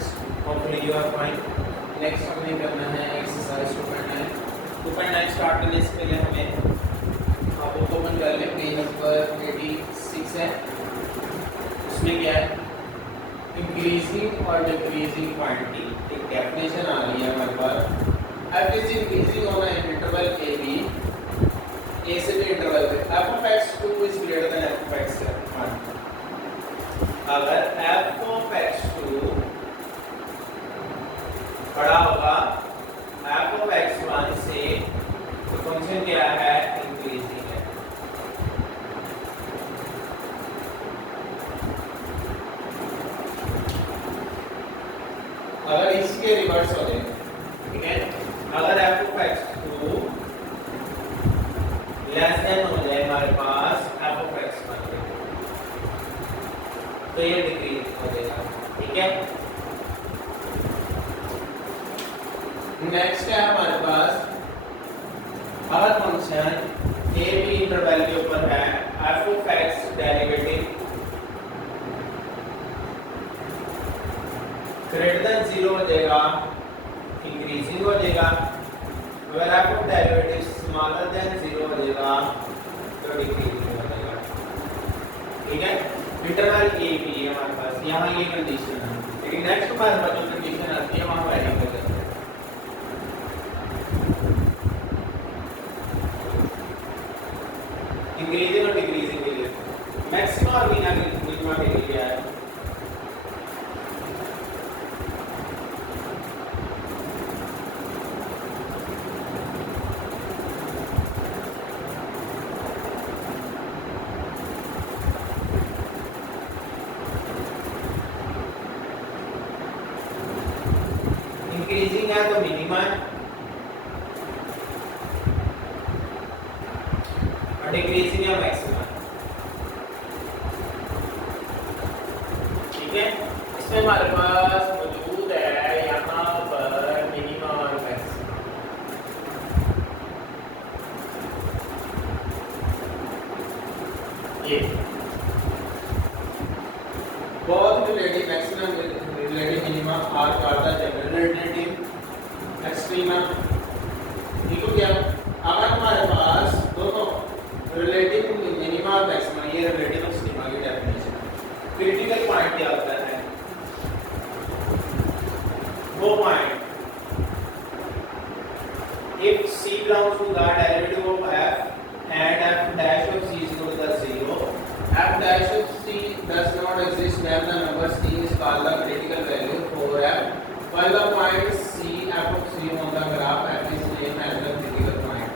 Students, hopefully you are fine. Next हमें करना है एक्सरसाइज 2.9। 2.9 स्टार्ट करने से पहले हमें आपको ओपन कर लें, पेज नंबर 86 है। उसमें क्या है, इंक्रीजिंग और डिक्रीजिंग क्वांटिटी। एक डेफिनेशन आ रही है हमारे पास। F is increasing on an interval A B, A से बी इंटरवल पे F of X 2 is greater than F of X 1। अगर एफ ऑफ एक्स 2 बड़ा होगा एफ ऑफ एक्स 1 से, तो फंक्शन क्या है, इंक्रीजिंग है। अगर इसके रिवर्स हो जाए, ठीक है, अगर F of X 2 less than हो जाए हमारे पास एफ ऑफ एक्स 1, तो ये डिक्रीज हो जाएगा, ठीक है। नेक्स्ट है हमारे पास, अगर फंक्शन ए बी इंटरवल के ऊपर है, F of x derivative greater than 0 हो जाएगा, इंक्रीजिंग हो जाएगा। अगर F of derivative smaller than 0 हो जाएगा, तो डिक्रीजिंग हो जाएगा, ठीक है। इंटरवल ए बी है हमारे पास, यहाँ ये कंडीशन है, लेकिन नेक्स्ट हमारे पास जो कंडीशन आती है वहाँ वैल्यू कर देते हैं। इंक्रीजिंग और डिक्रीजिंग के लिए मैक्सिमम और मिनिमम के लिए क्या है, इंक्रीजिंग है तो मिनिमम और डिक्रीजिंग है मैक्सिमम, ठीक है। इसमें हमारे पास मौजूद है यहाँ पर मिनिमम और मैक्सिमम। ये both relative maximum relative minima are called the relative extrema, ठीक हो गया। अगर हमारे पास दोनों रिलेटिव मिनिमा और मैक्सिमा, ये रिलेटिव एक्सट्रीमा की डेफिनेशन है। क्रिटिकल पॉइंट क्या होता है, वो point if c belongs to the derivative of f and f dash of c is equal to the 0, f dash of c does not exist when the number c is called the critical value for f, while the point c f of c on the graph f is named as the critical point।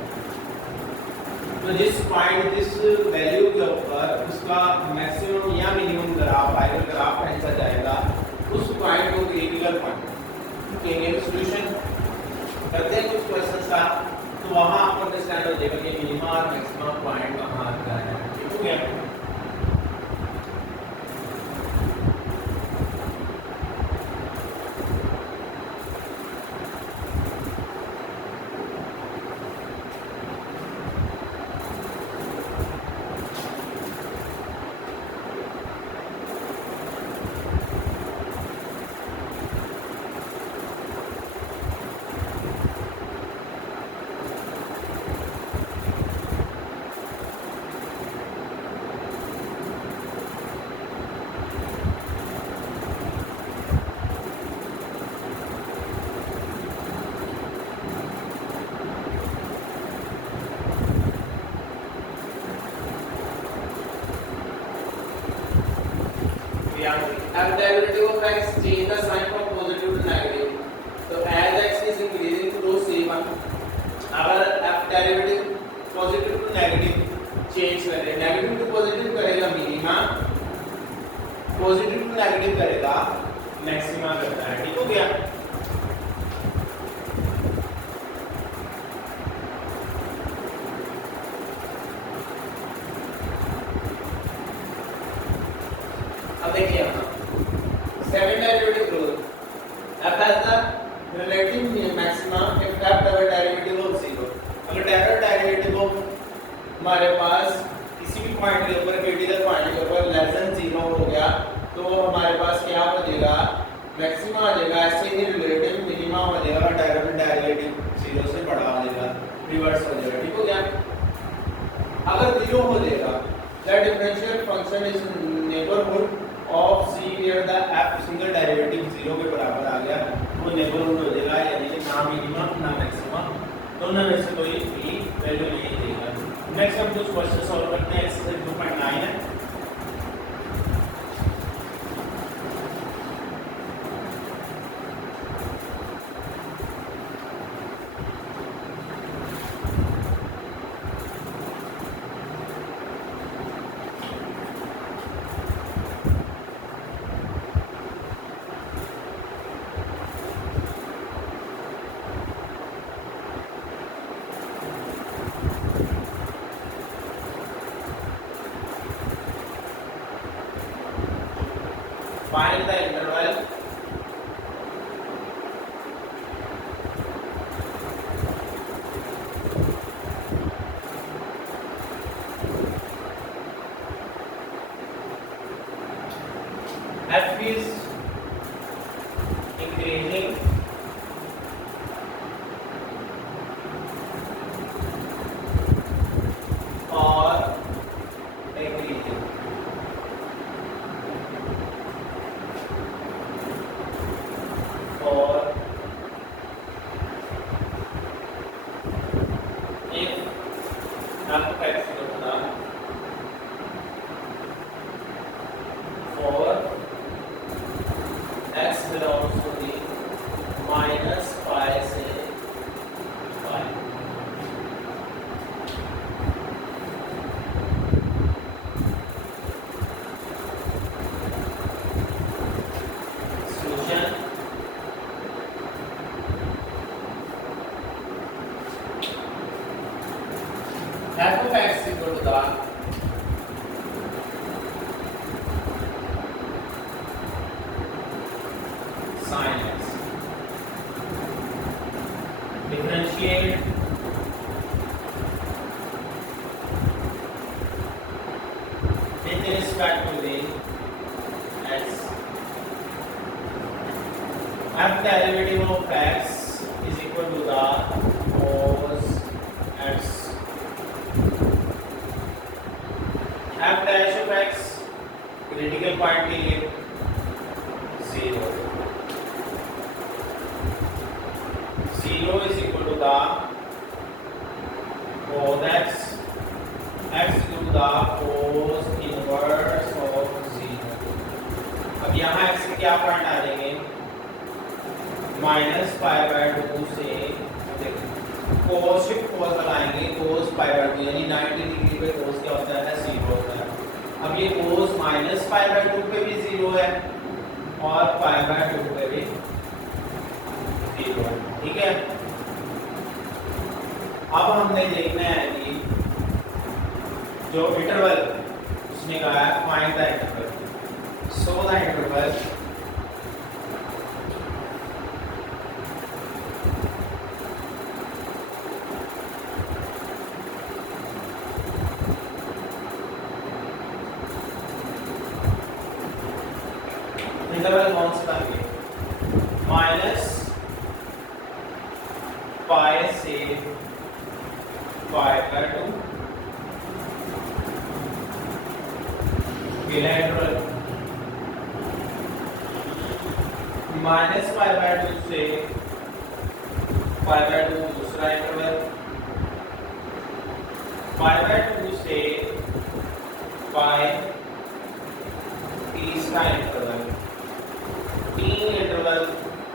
तो जिस point जिस value के ऊपर उसका maximum या minimum graph आएगा, graph ऐसा जाएगा, उस पॉइंट को क्रिटिकल पॉइंट कहेंगे। सॉल्यूशन करते हैं कुछ क्वेश्चंस का, तो वहां आपको अंडरस्टैंड हो जाएगा कि मिनिमम और मैक्सिमम पॉइंट कहां आता है, ठीक हो गया। F derivative of x change the sign from positive to negative, तो as x is increasing to c1, अगर f derivative positive to negative change करे, नेगेटिव टू पॉजिटिव करेगा मिनिमा, पॉजिटिव टू नेगेटिव करेगा मैक्सिमा करता है, ठीक हो गया। अब देखिए यहाँ second derivative rule, f has the relative maxima if f double derivative of 0। अगर डबल डेरिवेटिव ऑफ हमारे पास किसी भी पॉइंट के ऊपर, क्रिटिकल पॉइंट के ऊपर लेस देन 0 हो गया, तो हमारे पास क्या हो जाएगा, मैक्सिमा आ जाएगा, ऐसे ही रिलेटिव मिनिमा हो जाएगा, डेरिवेटिव 0 से बड़ा हो जाएगा, रिवर्स हो जाएगा। ठीक हो गया। अगर 0 हो जाएगा the differential function is neighbourhood of c where the f single derivative 0 के बराबर आ गया, वो नेबरहुड हो जाएगा, यानी कि ना मिनिमम ना मैक्सिमम, दोनों में से कोई भी वैल्यू नहीं देगा। नेक्स्ट हम कुछ क्वेश्चन सॉल्व करते हैं। एक्सरसाइज 2.9 है। Find the interval f is increasing or decreasing. For if f x होता for x belongs to the minus pi से pi. Solution f of x equal to the sin x. Differentiate with respect to the x. F derivative of x is equal to the cos x. F dash of x critical point के लिए 0. 0 is equal to the cos x, x is equal to the cos inverse of 0. अब यहाँ x के क्या point आ जाएंगे, minus pi by 2 से cos shift cos लगाएंगे, cos pi by 2 यानी 90 डिग्री पे cos क्या होता है, 0 होता है। अब ये cos माइनस पाई बाय 2 पे भी 0 है और पाई बाय 2 पे भी 0 है। ठीक है। अब हमने देखना है कि जो इंटरवल उसने कहा है find the interval, so the interval interval कौन सा बन गया, माइनस पाई से पाई बाय 2 पहला इंटरवल, माइनस पाई बाय 2 से पाई बाय 2 दूसरा इंटरवल, पाई बाय 2 से पाई तीसरा इंटरवल, 3 इंटरवल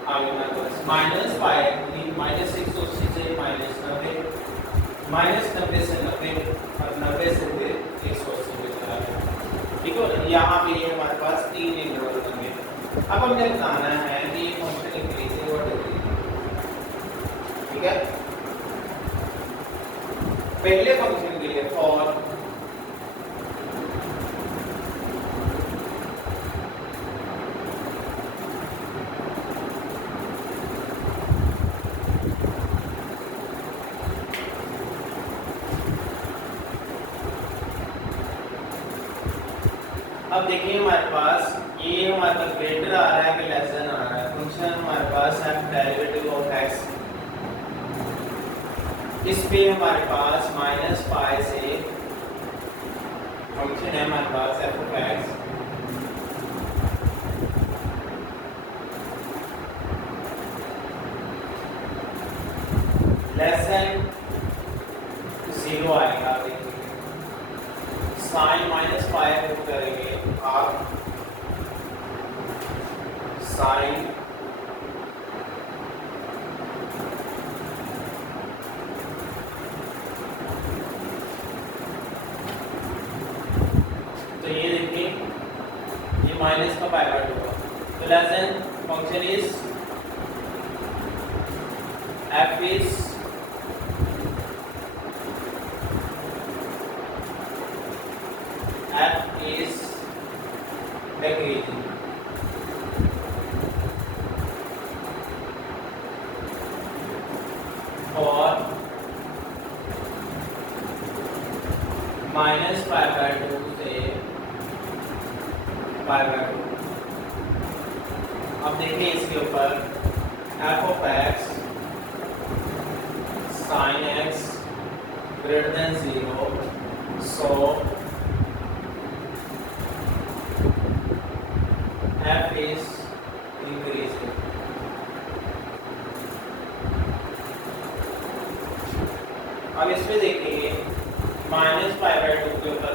आगे हमारे पास माइनस पाई माइनस 180 से माइनस 90, माइनस 90 से 90 और 90 से फिर 180 पे चला गया। ठीक है। यहाँ पे ये हमारे पास 3 इंटरवल बन गए। अब हमने बताना है कि ये फंक्शन इंक्रीजिंग और डिक्रीजिंग। ठीक है। पहले फंक्शन के लिए फॉर अब देखिए हमारे पास ये हमारे पास ग्रेटर आ रहा है कि लेस देन आ रहा है। फंक्शन हमारे पास है डेरिवेटिव ऑफ एक्स, इस पे हमारे पास माइनस पाई से फंक्शन है हमारे पास F of X less than 0 आएगा। देखिए साइन माइनस पाई को करेंगे आप साइन तो ये देखिए ये माइनस का पाई बाय 2 होगा। तो less than function is f is decreasing और माइनस पाई बाय 2 से पाई बाय 2। अब देखिए इसके ऊपर f of x sin x greater than 0, so f is increasing। अब इसमें देखेंगे माइनस पाई बाय 2 के ऊपर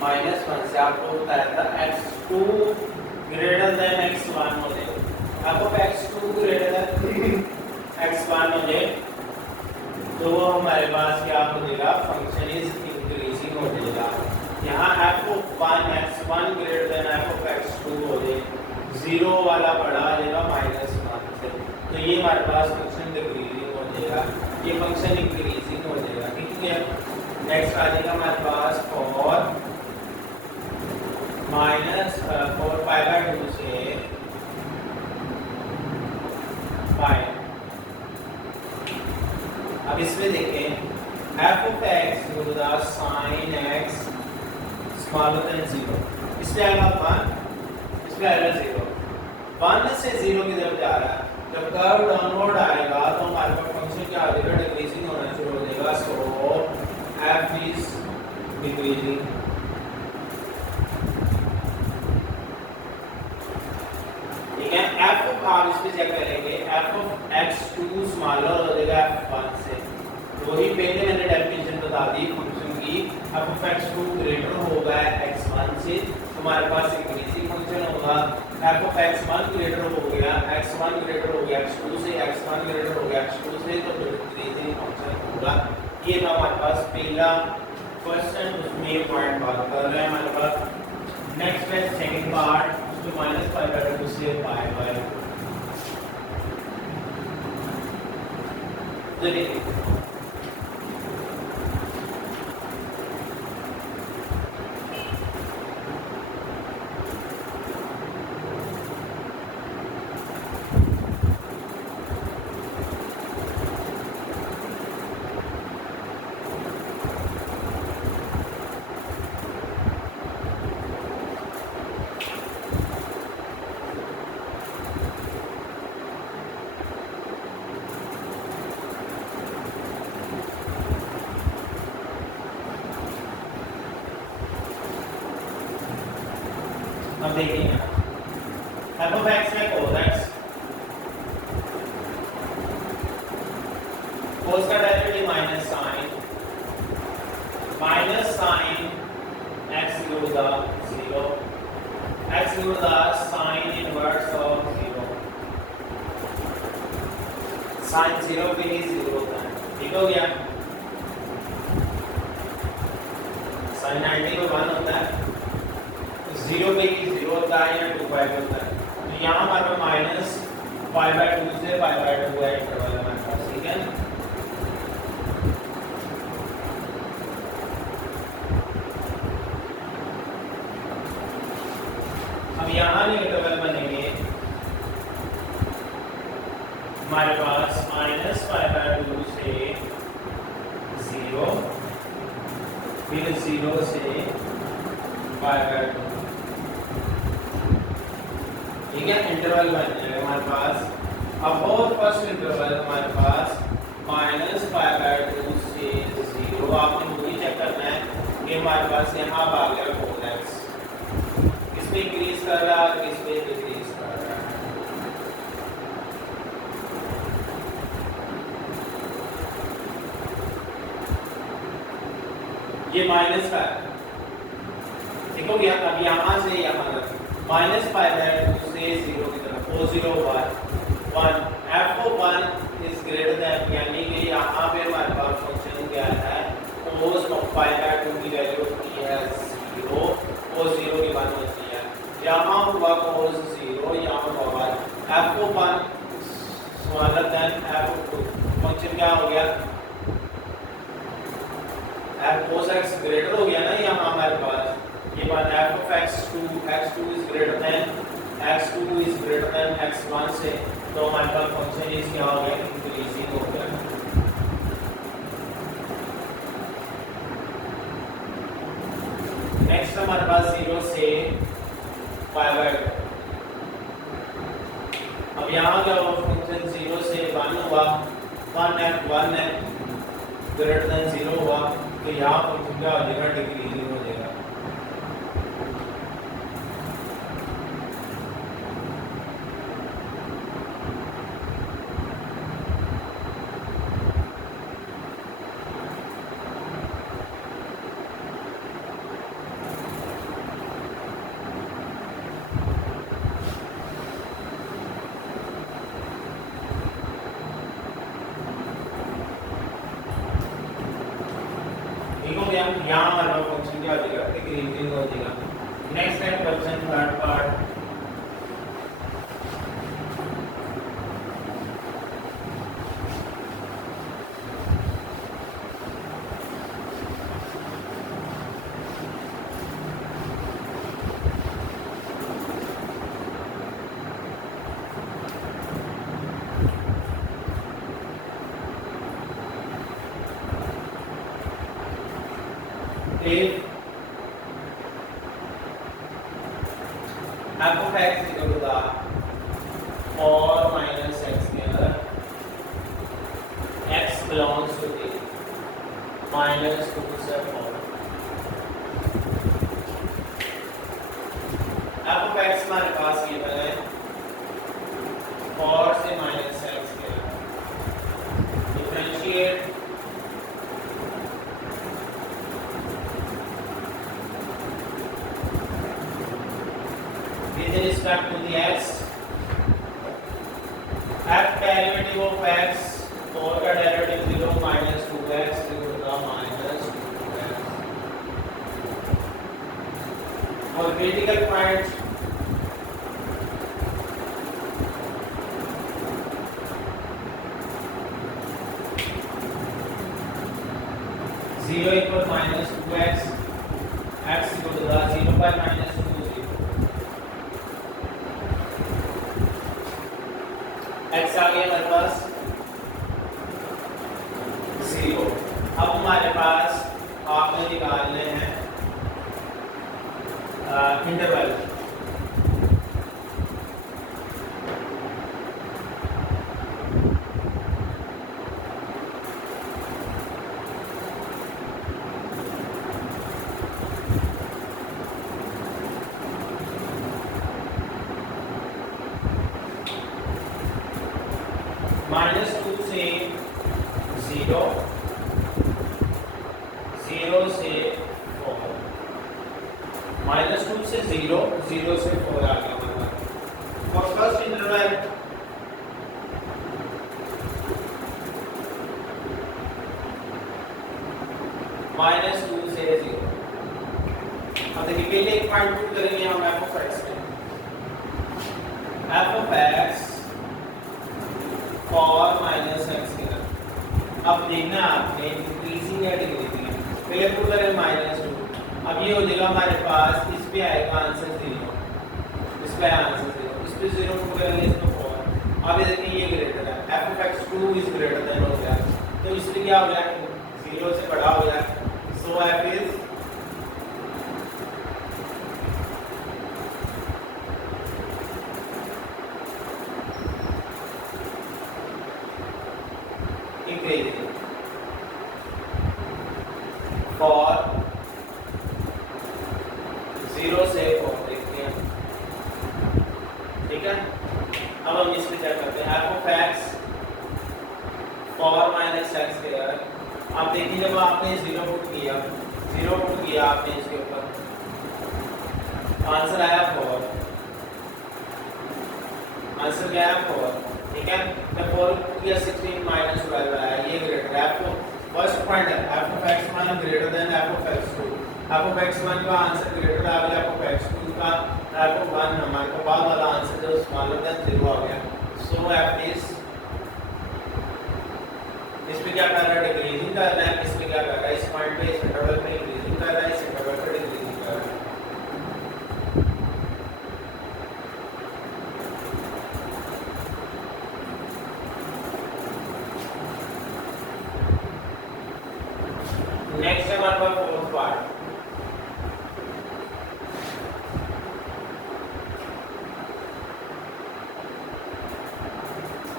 माइनस वन से आपको बताया था x2 ग्रेटर देन x1 हो जाए। आपको x2 ग्रेटर देन x1 हो जाए तो वो हमारे पास क्या हो जाएगा, फंक्शन इज इंक्रीजिंग हो जाएगा। यहाँ f of 1 x1 greater than f of x2 हो जाए, 0 वाला बड़ा आ जाएगा -1 से, तो ये हमारे पास फंक्शन डिक्रीजिंग हो जाएगा, ये फंक्शन इंक्रीजिंग हो जाएगा। ठीक है, नेक्स्ट आ जाएगा हमारे पास और -4 पाई बाय 2 से पाई। अब इसमें देखें f of x होगा sin x smaller than 0, इसमें आएगा 1, इसमें आएगा 0। 1 से 0 की तरफ जा रहा है, जब कर्व डाउनवर्ड आएगा तो हमारे पास फंक्शन क्या हो जाएगा, डिक्रीजिंग होना शुरू हो जाएगा। सो f is decreasing। ठीक है, f of आप इस पे चेक करेंगे, f of x2 स्मॉलर हो जाएगा f1 से, वही पहले मैंने डेफिनेशन बता दी फंक्शन की। f of x2 ग्रेटर होगा x1 से, हमारे पास इंक्रीजिंग फंक्शन होगा। f of x1 ग्रेटर हो गया x1 ग्रेटर हो गया x2 से, x1 ग्रेटर हो गया x2 से, तो इंक्रीजिंग फंक्शन होगा। ये तो हमारे पास पहला क्वेश्चन, उसमें पॉइंट बात कर रहे हैं हमारे पास। नेक्स्ट है सेकंड पार्ट, उसमें माइनस पाई बाय 2 से पाई बाय 2। देखिए अब देखिए f of x है cos x, cos का derivative minus sine x equal to 0, x equal to sin inverse of 0, sin 0 पे ही 0 होता है। ठीक हो गया, sin 90 को 1 होता है, 0 पे ही 0 होता है या 2 पाई होता है। तो यहाँ हमारे पास माइनस पाई बाय 2 से पाई बाय 2 है इंटरवल हमारे पास। ठीक है, अब यहाँ इंटरवल बनेंगे हमारे पास माइनस पाई बाय 2 से 0, फिर 0 से पाई बाय 2। ठीक है, इंटरवल बन जाएगा हमारे पास। अब और फर्स्ट इंटरवल हमारे पास -π/2 से 0। आपने वही चेक करना है कि हमारे पास यहाँ आ गया 4x, किस पे इंक्रीज कर रहा है, किस पे डिक्रीज कर रहा है। ये माइनस का है, देखो गया। अब यहाँ से यहाँ तक -π/2 से 0 की तरफ, O0 1 f(1) is greater then, यानी कि यहाँ पे हमारे पास फंक्शन क्या है, cos π/2 की वैल्यू होती है 0, O0 की 1 होती है। यहाँ हुआ cos 0, यहाँ हुआ f(1) smaller than f(2), function क्या हो गया, f cos x ग्रेटर हो गया ना यहाँ हमारे पास। ये बात f of x2 is greater than x1 से, तो हमारे पास फंक्शन इज क्या हो गया, इंक्रीजिंग हो गया। नेक्स्ट हमारे पास 0 से π/2। अब यहाँ क्या हुआ, फंक्शन 0 से 1 हुआ, 1 है ग्रेटर देन 0 हुआ, तो यहाँ फंक्शन क्या हो जाएगा, डिक्रीजिंग हो जाएगा। यहाँ हमारा फंक्शन क्या हो जाएगा, डिक्रीजिंग हो जाएगा। नेक्स्ट है question third part. If f of x is equal to the 4 minus x के अंदर x belongs to the -2 से 4, f of x हमारे पास ये है 4 से -x के अंदर differentiate with respect to the x, f derivative of x, 4 का डेरिवेटिव 0 -2x होगा -2x, और critical point (0 = -2x), x equal to 0 by -2 x आ गया हमारे पास 0। अब हमारे पास आपने निकालने हैं इंटरवल। -2 से 0, 0 से 4, -2 से 0, 0 से 4 आ गया हमारे पास। और फर्स्ट इंटरवल -2 से 0। अब देखिए पहले एक पॉइंट पुट करेंगे हम f of x में, f of x और -x के अंदर। अब देखना आपने इंक्रीजिंग या डिक्रीजिंग है, पहले पुट करें -2। अब ये हो जाएगा हमारे पास, इस पे आएगा आंसर 0, इस पे आंसर 0, इस पे 0 पुट करेंगे, इस पे 4। अब ये देखिए ये ग्रेटर है, f of x2 is greater then हो गया, तो इसलिए क्या हो गया, 0 से बड़ा हो गया। सो f इज क्या है 4, ठीक है। तो 4 या 16 माइनस 12 है, ये ग्रेटर है। आपको फर्स्ट पॉइंट है f of x1 greater than f of x2। f of x1 का आंसर ग्रेटर आ गया, f ऑफ x2 का f ऑफ 1 हमारे को बाद वाला आंसर जो स्मॉलर देन 0 आ गया। सो f इज, इसमें क्या कर रहा है, डिक्रीजिंग कर रहा है। इसमें क्या कर रहा है, इस पॉइंट पे इस इंटरवल पे इंक्रीजिंग कर रहा है, इस इंटरवल पे डिक्रीजिंग कर रहा है। नेक्स्ट है हमारे पास fourth part.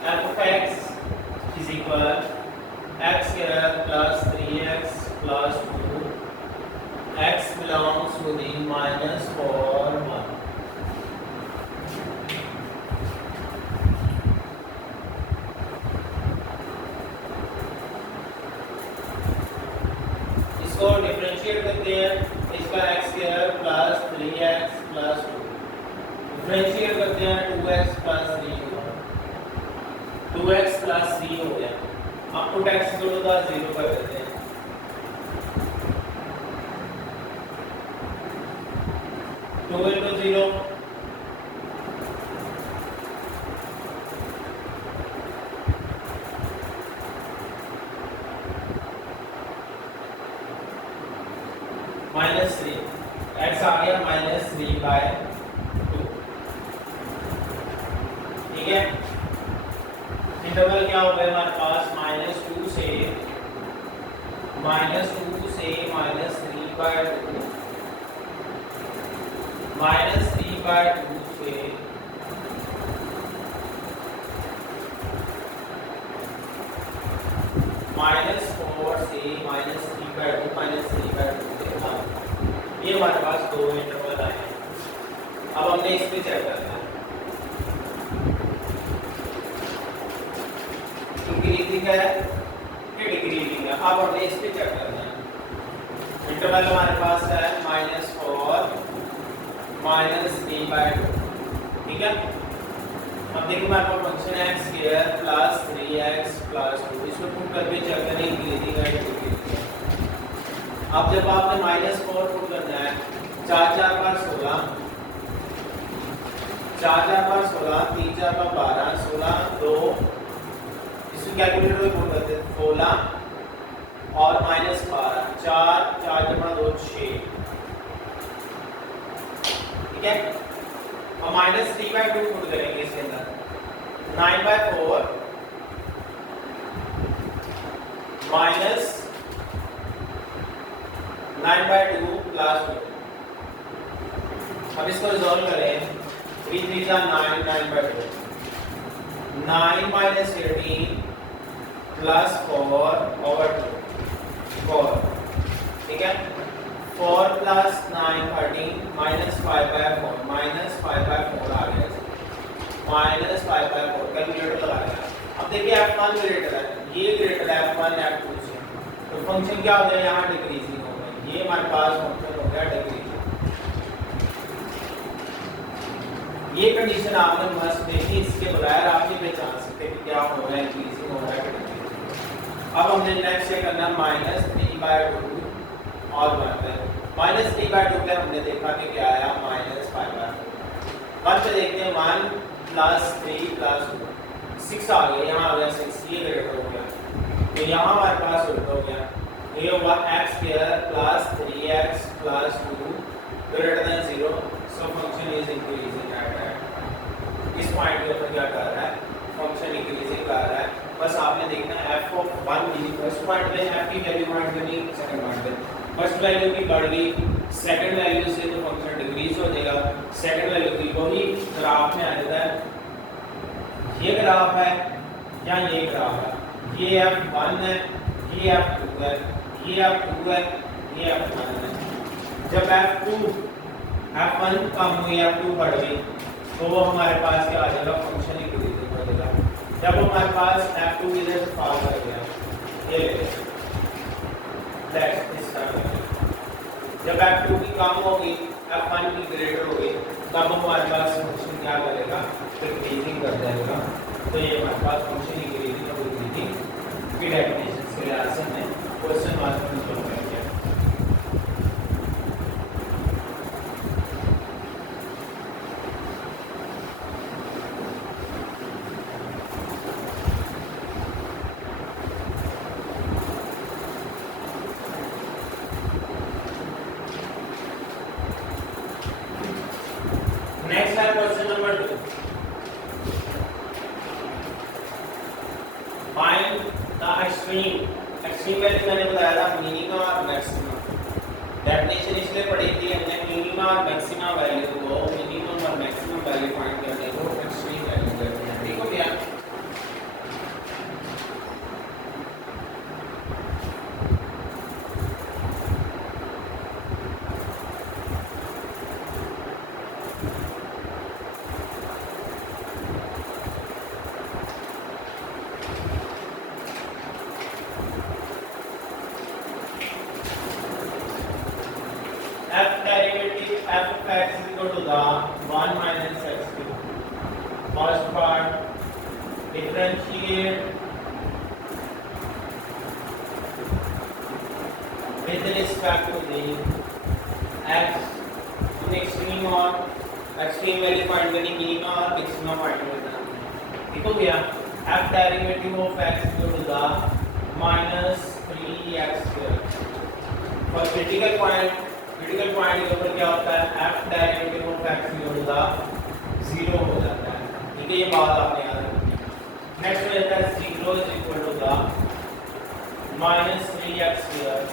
f of x is equal x square plus 3x plus 2, x belongs within minus 4 1। इसको डिफरेंशिएट करते हैं, इसका x square plus 3x plus 2 differentiate करते हैं, 2x plus 3 होगा, 2x plus 3 हो गया। अब पुट x दोनों का 0 कर देते हैं। टू इंटू 0 माइनस 3, x आ गया माइनस 3/2, ठीक है। इंटरवल क्या हो गया हमारे पास, -2 से -3/2, -3/2 से -3/2 ये हमारे पास दो इंटरवल आए हैं। अब हमने इस पे चेक करना है, इंक्रीजिंग है कि डिक्रीजिंग है। अब हमने इस पे चेक करना है। इंटरवल हमारे पास है -4 -3/2, ठीक है। अब देखिए हमारे पास फंक्शन है x square plus 3x plus 2, इसको पुट करके चेक करें इंक्रीजिंग है कि डिक्रीजिंग है। अब जब आपने -4 पुट करना है, 4 4 बार 16, 4 4 बार 16, 3 4 बार 12, 16 2, इसको कैलकुलेटर में पुट करते हैं, 16 और -12, 4 4 जमा 2 6, ठीक है। और -3/2 पुट करेंगे इसके अंदर, 9/4 -9/2 प्लस 2। अब इसको रिजॉल्व करें, 3 3 9 9/2, 9 minus 18 plus 4/2, 4, ठीक है। 4 plus 9 13 minus 5/4, minus 5/4 आ गया, minus 5/4 कैलकुलेटर लगाया। अब देखिए f1 ग्रेटर है, ये ग्रेटर है f1 f2 से, तो फंक्शन क्या हो गया, यहाँ डिक्रीजिंग हो गया। ये हमारे पास फंक्शन हो गया डिक्रीजिंग। ये कंडीशन आपने मस्त देखी, इसके बगैर आप नहीं पहचान सकते कि क्या हो रहा है, इंक्रीजिंग हो रहा है कि डिक्रीजिंग। अब हमने नेक्स्ट चेक करना -3/2 और 1 है। -3/2 पे हमने देखा कि क्या आया, -5/4। 1 पे देखते हैं, 1 + 3 + 2 6 आ गया, यहाँ आ गया 6, ये ग्रेटर हो गया। तो यहाँ हमारे पास उल्टा हो गया, ये होगा x square plus 3x plus 2 greater than 0, so function is increasing at that. इस पॉइंट के ऊपर क्या कर रहा है, फंक्शन इंक्रीजिंग कर रहा है। बस आपने देखना f ऑफ 1 की फर्स्ट पॉइंट पे f की वैल्यू पॉइंट पे नहीं, सेकंड पॉइंट पे फर्स्ट वैल्यू की बढ़ गई, सेकंड वैल्यू से तो फंक्शन डिक्रीज हो जाएगा। सेकंड वैल्यू की वही ग्राफ में आ जाता है, ये ग्राफ है या ये ग्राफ है, ये f1 है, ये f2 है, ये f2 है, ये f1 है। जब f1 कम हुई, f2 बढ़ गई, तो वो हमारे पास क्या आ जाएगा, फंक्शन इंक्रीजिंग हो जाएगा। जब हमारे पास f2 इधर से फॉल कर गया, ये ले जब f2 की कम होगी, f1 की ग्रेटर होगी, तब हमारे पास फंक्शन क्या करेगा, इंक्रीजिंग कर जाएगा। तो ये हमारे पास फंक्शन इंक्रीजिंग और डिक्रीजिंग की डेफिनेशन के लिहाज से हमने क्वेश्चन मार्क में सोल्व किया। नेक्स्ट है question number 2, find the extreme value मैंने बताया था मिनिमम और मैक्सिमम। डेफिनेशन इसलिए पढ़ी थी हमने, मिनिमम और मैक्सिमम वैल्यू को, मिनिमम और मैक्सिमम वैल्यू फाइंड करने को एक्सट्रीम वैल्यू कहते हैं। ठीक हो गया। f derivative f of x is equal to the 1 minus x cube. First part, differentiate with respect to the x in extreme और extreme value find करनी, minimum और maximum find करना। ठीक हो गया। f derivative of x is equal to the minus 3x square. For critical point के ऊपर क्या होता है, f डेरिवेटिव ऑफ x होगा 0 हो जाता है। ठीक है, ये बात आपने याद रखनी है। नेक्स्ट हो जाता है 0 is equal to the minus 3x square,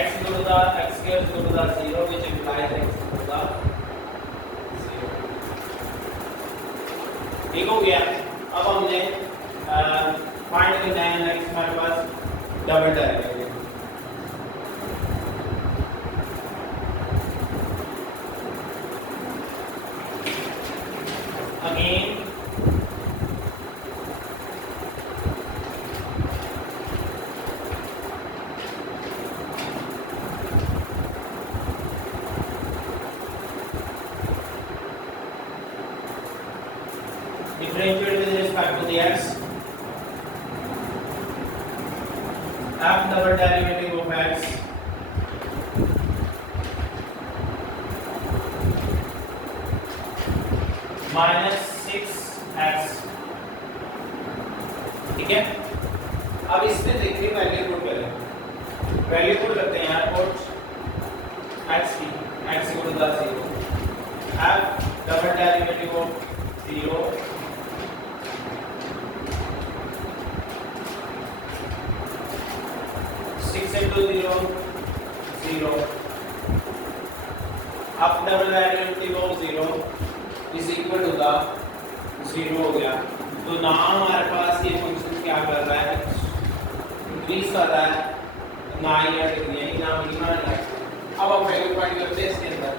x equal to the x square equal to the 0 which implies x equal to the 0। ठीक हो गया। अब हमने फाइंड करना है नेक्स्ट हमारे पास double derivative. Again, differentiate with respect to the x. F double derivative of x minus 6x। ठीक है, अब इसमें देखिए वैल्यू पुट करें, वैल्यू पुट करते हैं यार, पुट x की, x equal to 0, f double derivative of 0 6 into 0 0, f double derivative of 0 is equal to the 0 हो गया। तो ना हमारे पास ये फंक्शन क्या कर रहा है, इंक्रीज कर रहा है, ना ही है ना मिनिमम है। अब हम वैल्यू फाइंड करते हैं इसके अंदर।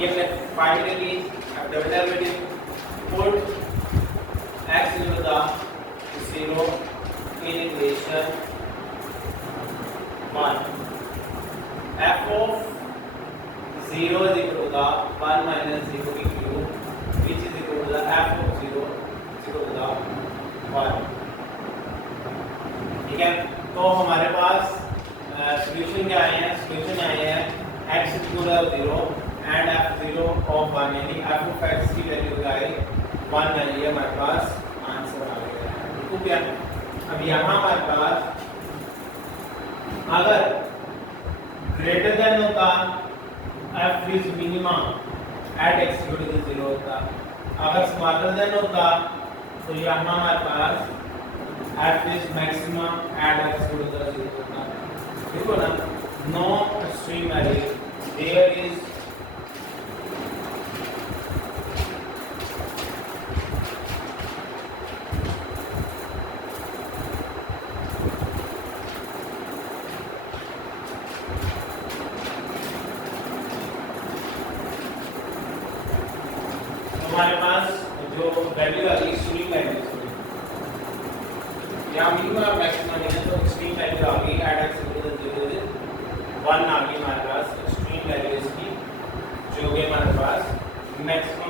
ये हमने फाइंड कर ली, अब double derivative put x equal to the 0 in equation 1, f of 0 is equal to the 1 minus 0 की cube which is equal to the f of 0 is equal to the 1। ठीक है, तो हमारे पास सॉल्यूशन क्या आए हैं, सॉल्यूशन आए हैं x is equal to 0 and f0 of 1, यानी f of x की वैल्यू आई 1 है, ये हमारे पास आंसर आ गया है। ठीक है, अब यहाँ हमारे पास अगर ग्रेटर देन होता f is minimum at x equal to 0 होता, अगर स्मॉलर देन होता तो यहाँ हमारे पास f is maximum at x equal to 0 होता। ठीक हो ना, no extreme value, there is हमारे पास जो वैल्यू आ गई एक्सट्रीम वैल्यू, यहाँ मिनिमम और मैक्सिमम है तो एक्सट्रीम वैल्यू आ गई एट एक्स इक्वल टू 0 1 आ गई हमारे पास एक्सट्रीम वैल्यू इसकी, जो कि हमारे पास maximum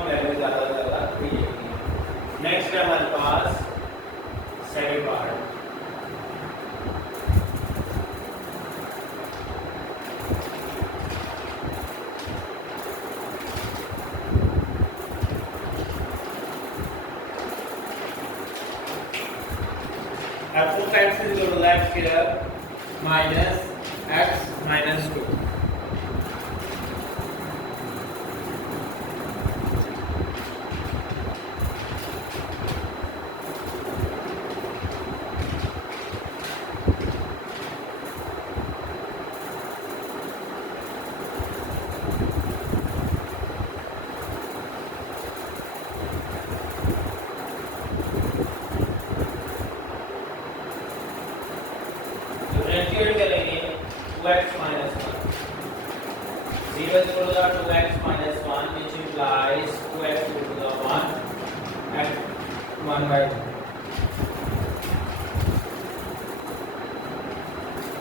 f of x is equal to x square minus x minus 2. Differentiate करेंगे 2x minus 1. 0 is equal to 2x minus 1 which implies 2x equal to 1 and 1 by 2.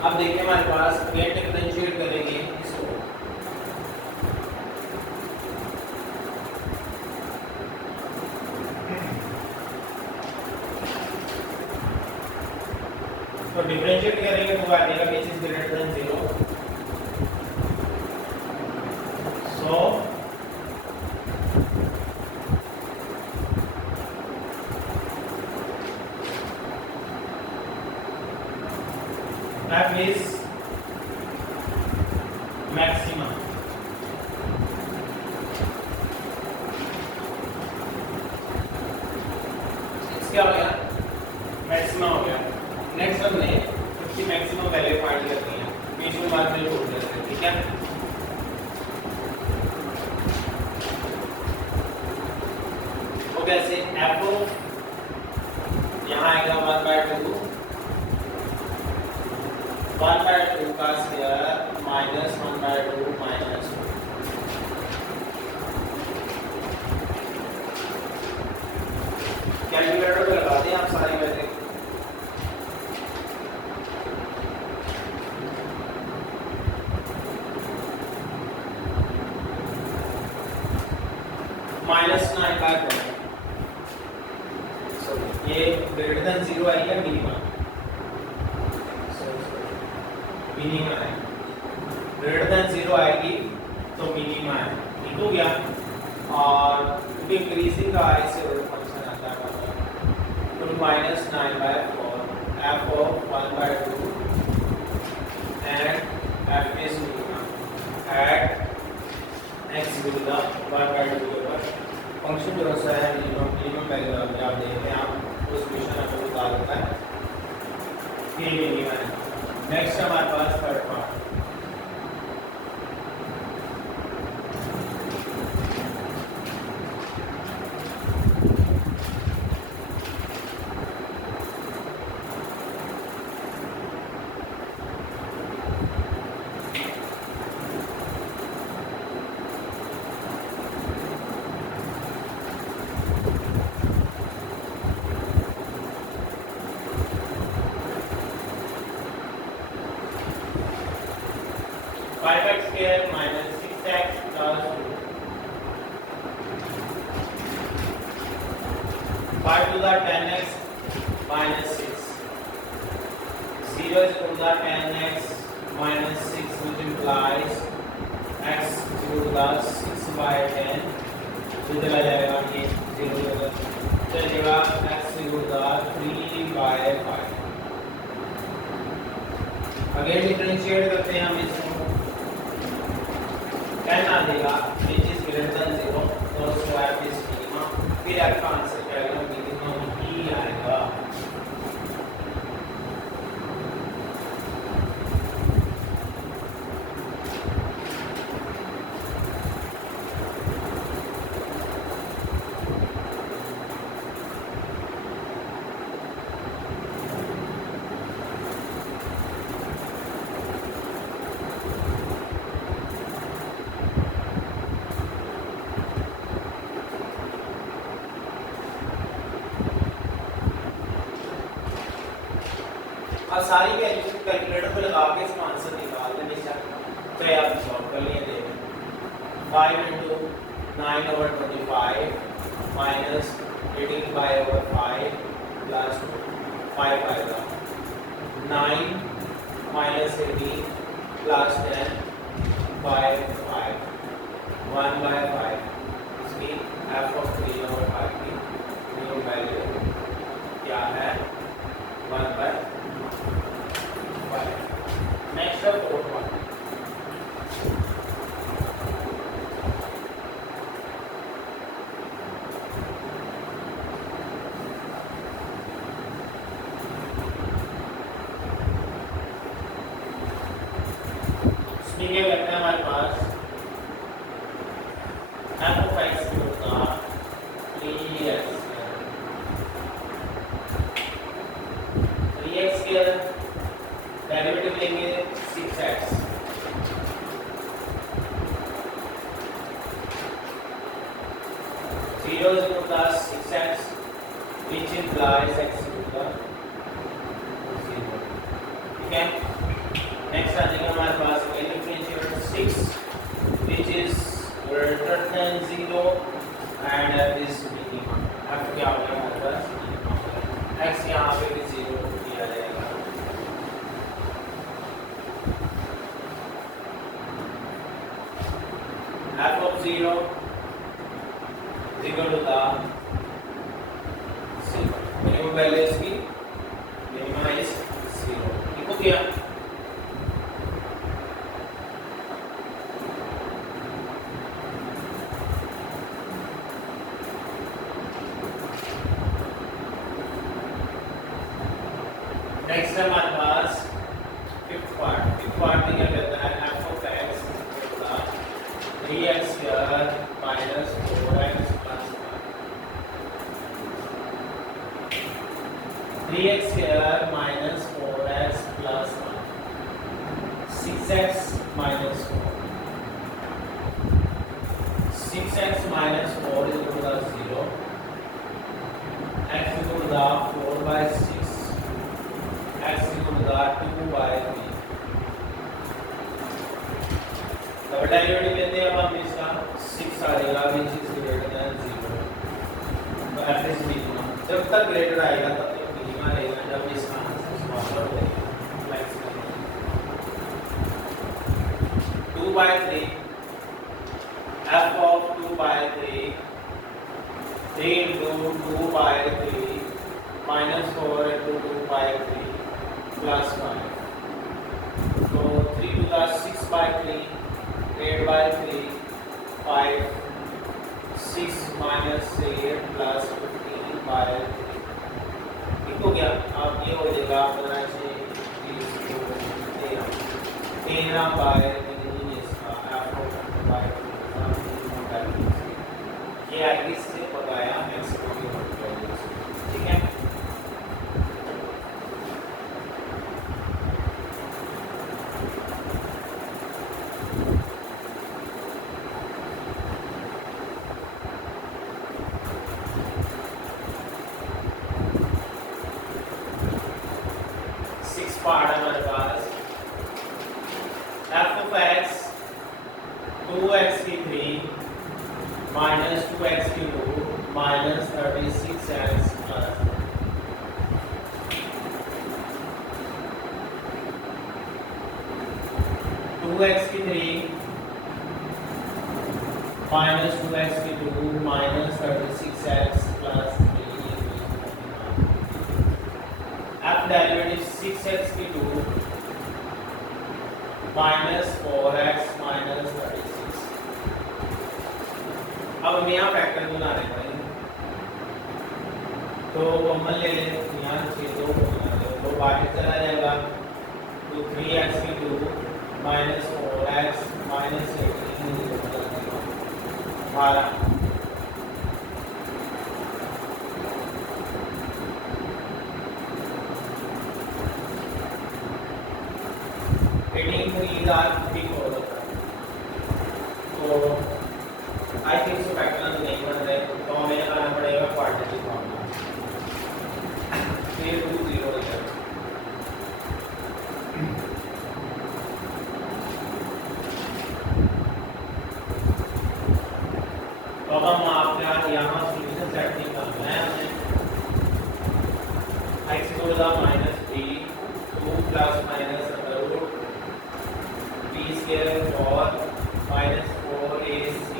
अब देखिए हमारे पास अगेन डिफरेंशिएट करेंगे इसको. तो डिफरेंशिएट करेंगे तो आ जाएगा which is greater than 0. So f is maximum. क्या हो गया? मैक्सिमम हो गया. नेक्स्ट हमने इसकी मैक्सिमम वैल्यू फाइंड करनी है. बीच में बात में छोड़ देते हैं. ठीक है. तो कैसे f यहाँ आएगा 1/2 1/2 का स्क्वायर माइनस 1/2 माइनस 2. कैलकुलेटर पे लगा दें आप सारी वैल्यू. -9/4. ये ग्रेटर देन 0 आई है मिनिमम. मिनिमम है. ग्रेटर देन 0 आएगी तो मिनिमम है. ठीक हो गया. और क्योंकि इंक्रीजिंग का ऐसे फंक्शन आता है तो -9/4 f of 1/2 and f is minimum at x equal to 1/2 के ऊपर फंक्शन जो है मिनिमम वैल्यू आप देखते हैं. आप उस क्वेश्चन आपको बता देता है कि मिनिमम है. नेक्स्ट हमारे पास third part. x square minus 6x plus 2. 5 to the 10x minus 6. 0 is equal to the 10x minus 6 which implies x equal to the 6/10. तो चला जाएगा ये 0 चलेगा x equal to the 3/5. Again differentiate करते हैं हम इसको. 10 आ जाएगा which is greater than 0 तो उसका f is minimum. फिर आपका आंसर क्या आएगा? मिनिमम ही आएगा. अब सारी वैल्यू कैलकुलेटर पे लगा के इसका आंसर निकाल देने चाहिए. तो आप सॉल्व कर लिए. देखें 5 × 9/25 minus 18/5 plus 5 आएगा. 9 minus 18 plus 10/5 1/5. इसकी f of 3/5 की न्यू वैल्यू क्या है? 1/5. 0 is equal to plus 6x, which implies x is equal to 0. ठीक है. Next आ जाएगा हमारे पास y differentiate 6, which is greater than 0 and f is minimum. f क्या हो गया हमारे पास minimum. x यहाँ पे भी 0 दिया जाएगा. f of 0 is equal to the minimum value इसकी minimum is 0. ठीक हो गया. नेक्स्ट है हमारे पास फिफ्थ पार्ट में क्या कहता है f of x बटा 3x square minus 4x plus 3x square minus 4x plus 6x minus 6x minus 4 is equal to 0. x is equal to 4 by 6. x is equal to 2 by 3. Double derivative लेते हैं अब हम इसका 6 आ जाएगा which is greater than 0. तो f is minimum. जब तक greater आएगा तब तक मिनिमम रहेगा. जब इसका आंसर स्मॉलर हो जाएगा maximum 2 by 3. f of 2 by 3 3 into 2 by 3 minus 4 into 2 by 3 plus 5. So 3 to the 6 by 3, 8 by 3, 5, 6 minus 8 plus 15 by 3. ठीक हो गया. अब ये हो जाएगा 15 से 13 by 3 इसका f of 2 by 3. ये आगे से बताया मैक्सिमम की वैल्यू. ठीक है. पार्ट हमारे पास f of x 2x की 3 माइनस 2x की 2 माइनस 36x प्लस 2x की 3 माइनस 2x की 2 minus 36x plus 3. f derivative 6x की 2 माइनस 4x माइनस 36. अब हम यहाँ फैक्टर बना रहे हैं तो कॉमन ले लें. यहाँ से 2 को बना लें तो बाकी चला जाएगा. तो 3x की 2 माइनस 4x माइनस 18 12. ठीक हो जाता है. तो आई थिंक सो फैक्टर नहीं बन रहे तो हमें लगाना पड़ेगा क्वाड्रेटिक फॉर्मूला. फिर 2 0 हो जाएगा. तो अब हम आपका यहाँ सॉल्यूशन सेट नहीं करना है. हमें x को बदला -3 2 प्लस माइनस b square और minus 4ac.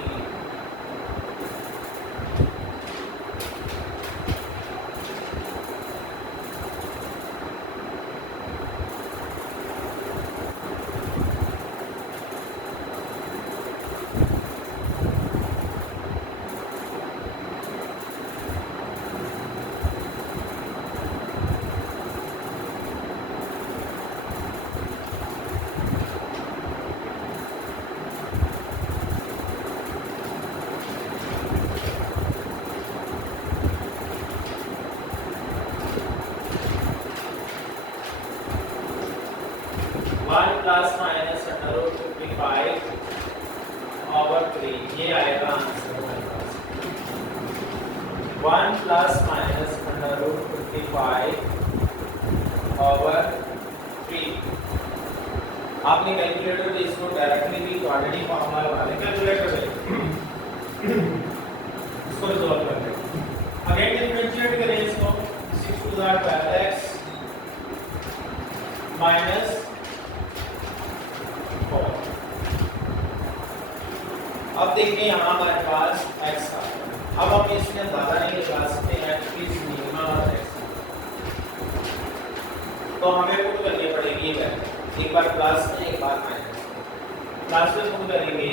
1 plus minus under root 55 over 3। आपने कैलकुलेटर पे इसको डायरेक्टली भी क्वाड्रेटिक फॉर्मूला लगा लें कैलकुलेटर पे इसको रिजॉल्व कर लें। अगेन डिफरेंशिएट करें इसको 6 टू द 12x माइनस 4। अब देखिए यहाँ हमारे पास x था। अब हम इसमें ज़्यादा नहीं लगा सकते x की मिनिमम और x, तो हमें पुट करनी पड़ेगी वैल्यू, एक बार प्लस में एक बार माइनस। प्लस में पुट करेंगे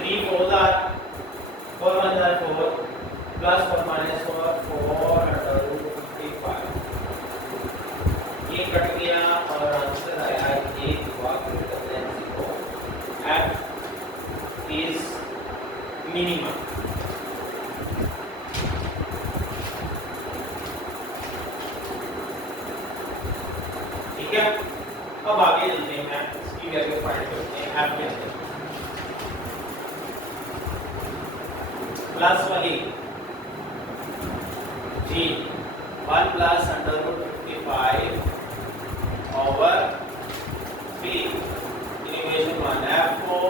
3 4 are 4 1 are 4 plus 4 minus 4 4 under root 55। ये कट गया और आंसर आया 1 greater than 0। f is minimum। ठीक है, अब आगे चलते हैं, इसकी वैल्यू फाइंड करते हैं f के अंदर। प्लस वाली जी 1 plus under root 55 over 3 equation 1 f को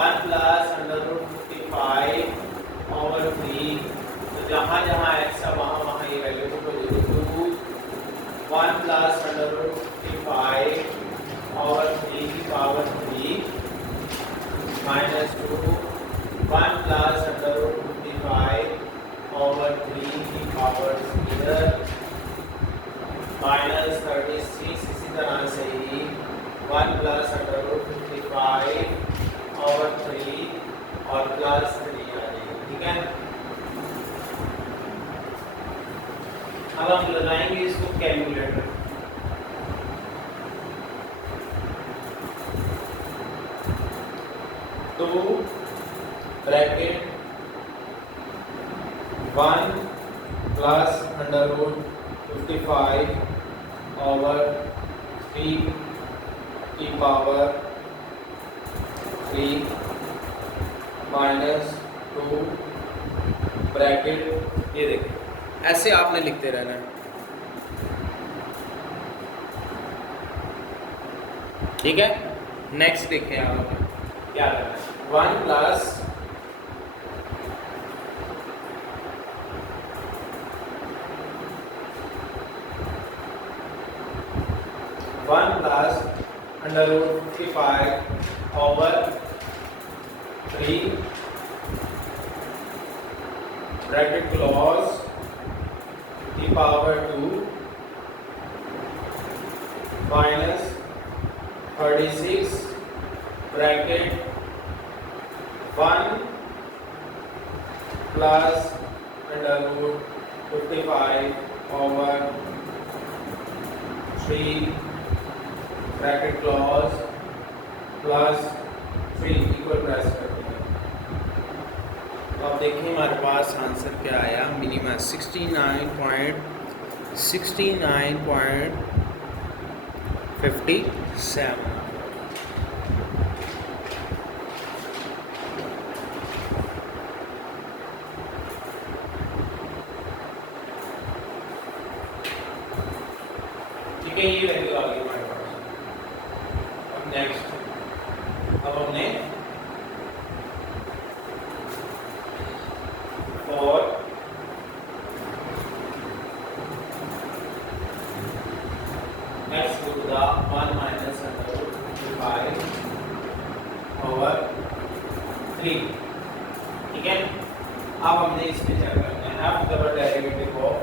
1 प्लस अंडर रूट 55 ओवर 3, तो जहाँ जहाँ x है वहाँ वहाँ ये वैल्यू को दे दो। 1 प्लस अंडर रूट 55 ओवर 3 की power 3 minus 2 1 plus under root 55 over 3 की पावर इधर माइनस 36 इसी तरह से ही 1 प्लस अंडर रूट 55 ओवर 3 और प्लस 3 आ जाएगी। ठीक है, अब हम लगाएंगे इसको कैलकुलेटर। तो bracket 1 plus under root 55 over 3 की पावर 3 माइनस 2 ब्रैकेट, ये देखिए ऐसे आपने लिखते रहना है। ठीक है, नेक्स्ट देखिए आप क्या करना है। 1 plus 1 plus under root 55 over 3 bracket close की power 2 minus 36 bracket 1 plus under root 55 over 3 bracket close plus 3 equal press करते हैं। तो अब देखिए हमारे पास आंसर क्या आया, मिनिमम 69.57। ठीक है, ये वैल्यू आ गई हमारे पास। अब नेक्स्ट, अब हमने और x to the 1 minus under root 55 over 3। ठीक है, अब हमने इसमें क्या करना है, f double derivative of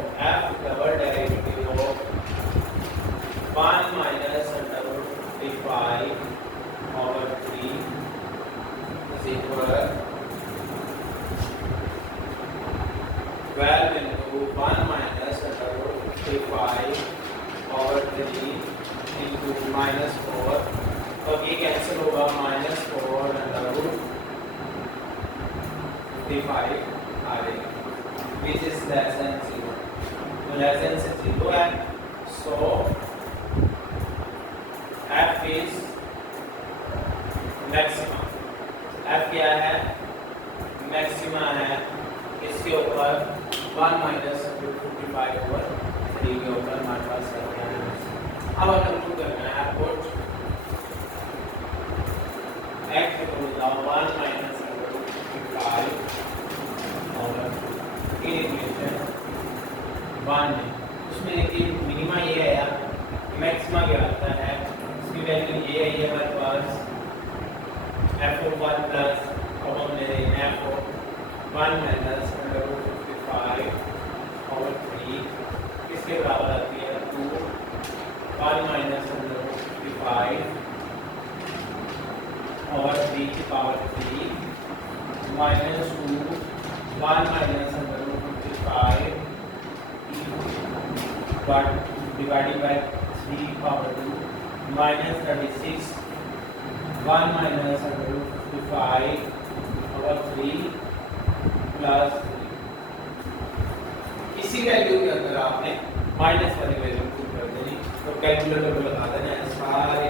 1 minus under root 55 over 3 is equal 12 into 1 minus under root 55 over 3 into minus 4। तो ये कैंसिल होगा -4/55 आ जाएगा विच इज लेस देन 0, तो लेस देन से 0 है, सो f इज मैक्सिमा। f क्या है? मैक्सिमा है इसके ऊपर 1 - 55/3 के ऊपर हमारे पास है। अब हमें प्रूव करना है पुट x इक्वल टू 1 - 55 और इन इक्वेशन 1 में उसमें देखिए मिनिमा ये आया, मैक्सिमा क्या आता है, इसकी वैल्यू ये आई है हमारे पास f(1) प्लस अब हमने f(1 - 55/3) किसके बराबर आती है 2 1 - 55 और 3 की power 3 -2 1 - 55 but divided by 3 power 2 -36 1 - 55 और 3 प्लस 3। इसी वैल्यू के अंदर आपने माइनस वाली वैल्यू पुट कर देनी, तो कैलकुलेटर को लगा देना है सारे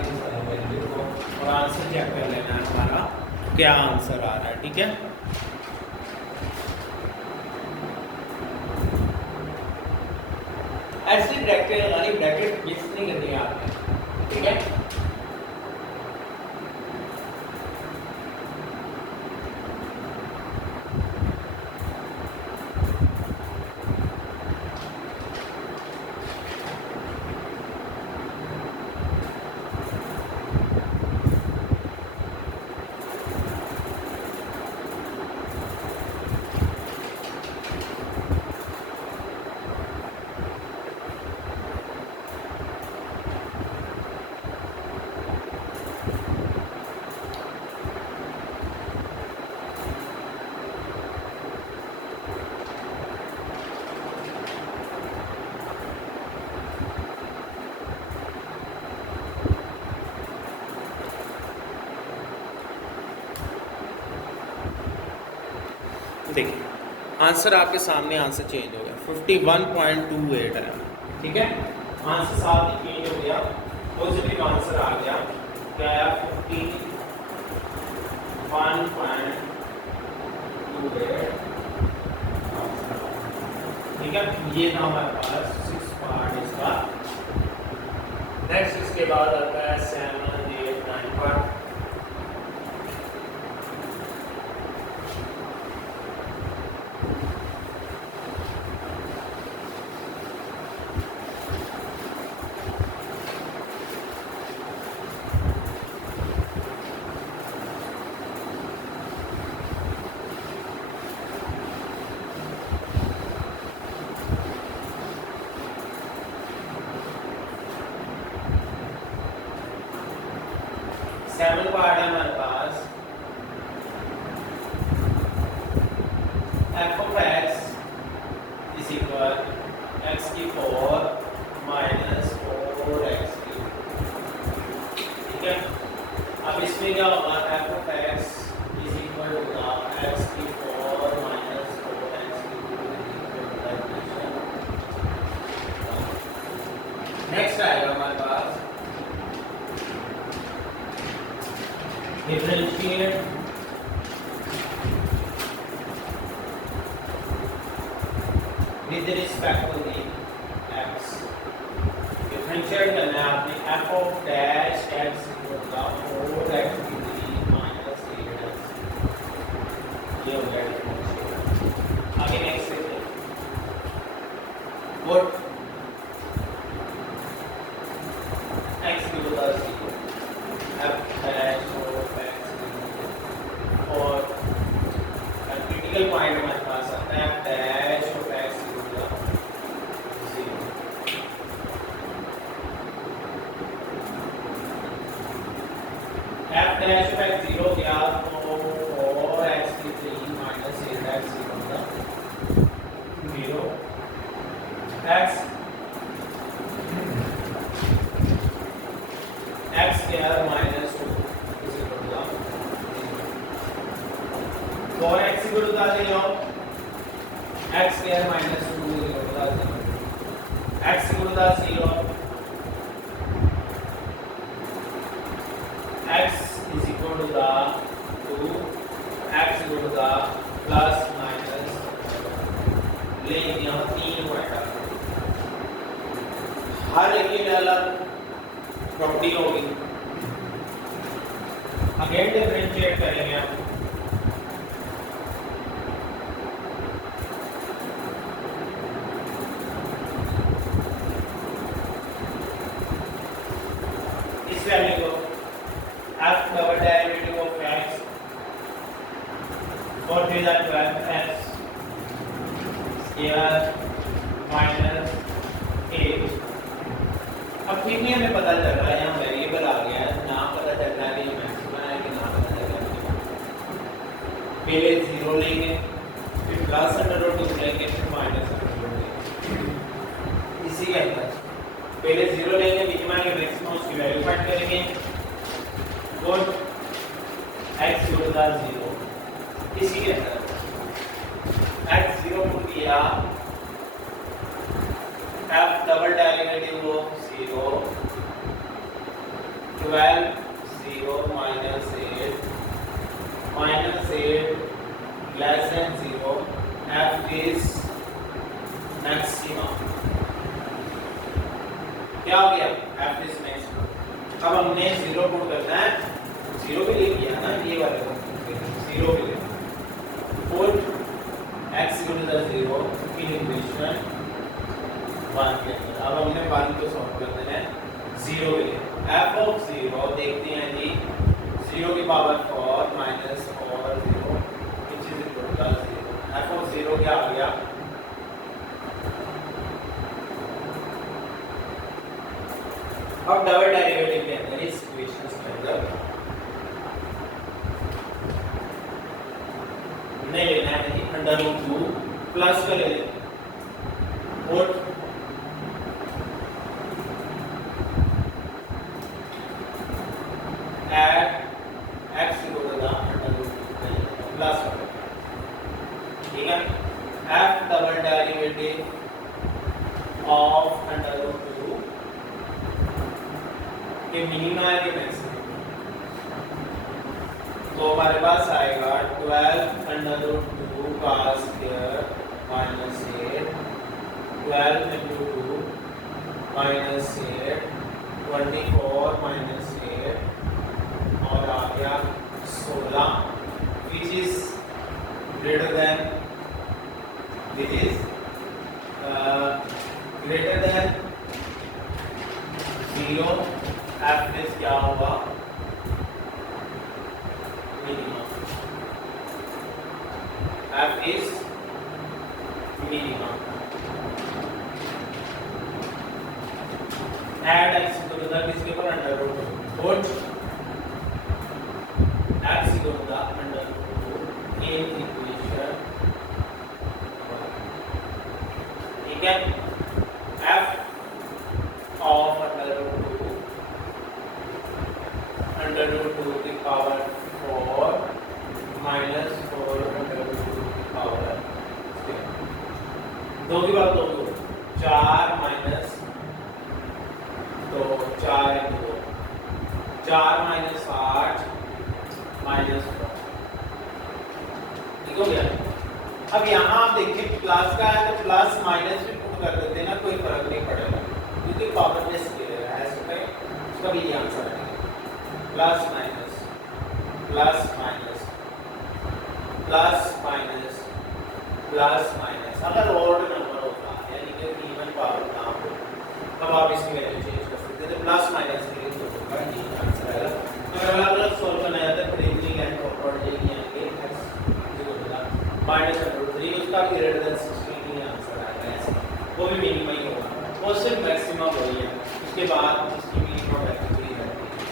वैल्यू को और आंसर चेक कर लेना है हमारा क्या आंसर आ रहा है। ठीक है, ऐसे ब्रैकेट लगानी, ब्रैकेट मिक्स नहीं करनी है आपने। ठीक है, देखिए आंसर आपके सामने, आंसर चेंज हो गया 51.28 है। ठीक है, आंसर साथ ही चेंज हो गया, पॉजिटिव आंसर आ गया, क्या आया 51.28। ठीक है, ये था हमारे पास 6 पार्ट इसका। नेक्स्ट इसके बाद आता है 7, 8, 9 पार्ट। सेवन पार्ट है हमारे पास f of x is equal x की 4 माइनस 4x की। ठीक है, अब इसमें क्या होगा f of x is equal होगा x की 4 माइनस 4x की। नेक्स्ट आएगा हमारे पास differentiate with respect to the x। Differentiate करना है आपने f of dash x होगा 4x की 3 माइनस 8x। ये हो गया डिफरेंशिएट। आगे नेक्स्ट देखते हैं what x की होगा 0 f dash और क्रिटिकल पॉइंट हमारे पास आता है dash of x equal 0। f dash of x 0 गया तो 4x की 3 minus 8x equal 0। x square minus 2 का 0 x square minus 2 is equal to the 0 x equal to the 0 x is equal to the 2 x equal to the plus minus लेकिन यहाँ 3 point आ हर एक की अलग property होगी again differentiate करेंगे हम इस वैल्यू को f double derivative of x और फिर 12x स्क्वायर माइनस 8 अब ठीक नहीं हमें पता चल रहा है यहाँ वेरिएबल आ गया है ना पता चल रहा है कि मैक्सिमम है कि ना पता चल रहा है पहले 0 लेंगे फिर प्लस अंडर रूट 2 लेंगे फिर माइनस अंडर रूट लेंगे इसी के अंदर पहले 0 लेंगे मिनिमम के मैक्सिमम उसकी वैल्यू फाइंड करेंगे और x इक्वल टू 0 इसी के अंदर x 0 पुट किया f double derivative of 0 12 0 minus 8 less than 0 f is maximum क्या हो गया f is maximum अब हमने 0 पुट करना है 0 के लिए किया ना ये वाले को 0 के लिए put x equal to 0 in equation 1 के अंदर अब हमने 1 को सॉल्व कर देना है 0 के लिए f of 0 देखते हैं जी 0 की power 4 minus 4 0 which is equal to 0 f of 0 क्या आ गया अब डबल डेरिवेटिव के अंदर इस इक्वेशन के अंदर नहीं लेना है जी अंडर रूट 2 प्लस कर लेते हैं और at x equal to the under root plus 1 ठीक है f double derivative of under root 2 के मिनिमम है कि मैक्सिमम तो हमारे पास आएगा 12 अंडर रूट 2 का square minus 8 12 into 2 minus 8 24 minus 8 और आ गया 16 which is greater than greater than 0 f is क्या होगा minimum f is minimum add x to the किसके ऊपर under root put x equal to the under root in equation ठीक है f of under root 2 की power 4 minus 4 under root 2 की power 2 की बात 2 4 minus 2 4 into 2 4 minus 8 minus 4 ठीक हो गया अब यहाँ आप देखिए प्लस का है तो प्लस माइनस भी पुट कर देते हैं ना कोई फर्क नहीं पड़ेगा क्योंकि पावर में स्केलर है ऐसे पे उसका भी ये आंसर है plus minus plus minus plus minus plus minus अगर ऑड नंबर होता यानी कि इवन पावर ना हो तब आप इसकी वैल्यू चेंज कर सकते थे प्लस माइनस के लिए तो होगा ये आंसर आएगा अगर अलग-अलग सॉल्व करना है तो फिर इतनी लाइन को पढ़ जाएगी यहाँ पे माइनस अंडर रूट 3 उसका भी ग्रेटर देन 16 ही आंसर आएगा ऐसे वो भी मिनिमम ही होगा और सिर्फ मैक्सिमम वही है उसके बाद उसकी मिनिमम वैल्यू ही रहती है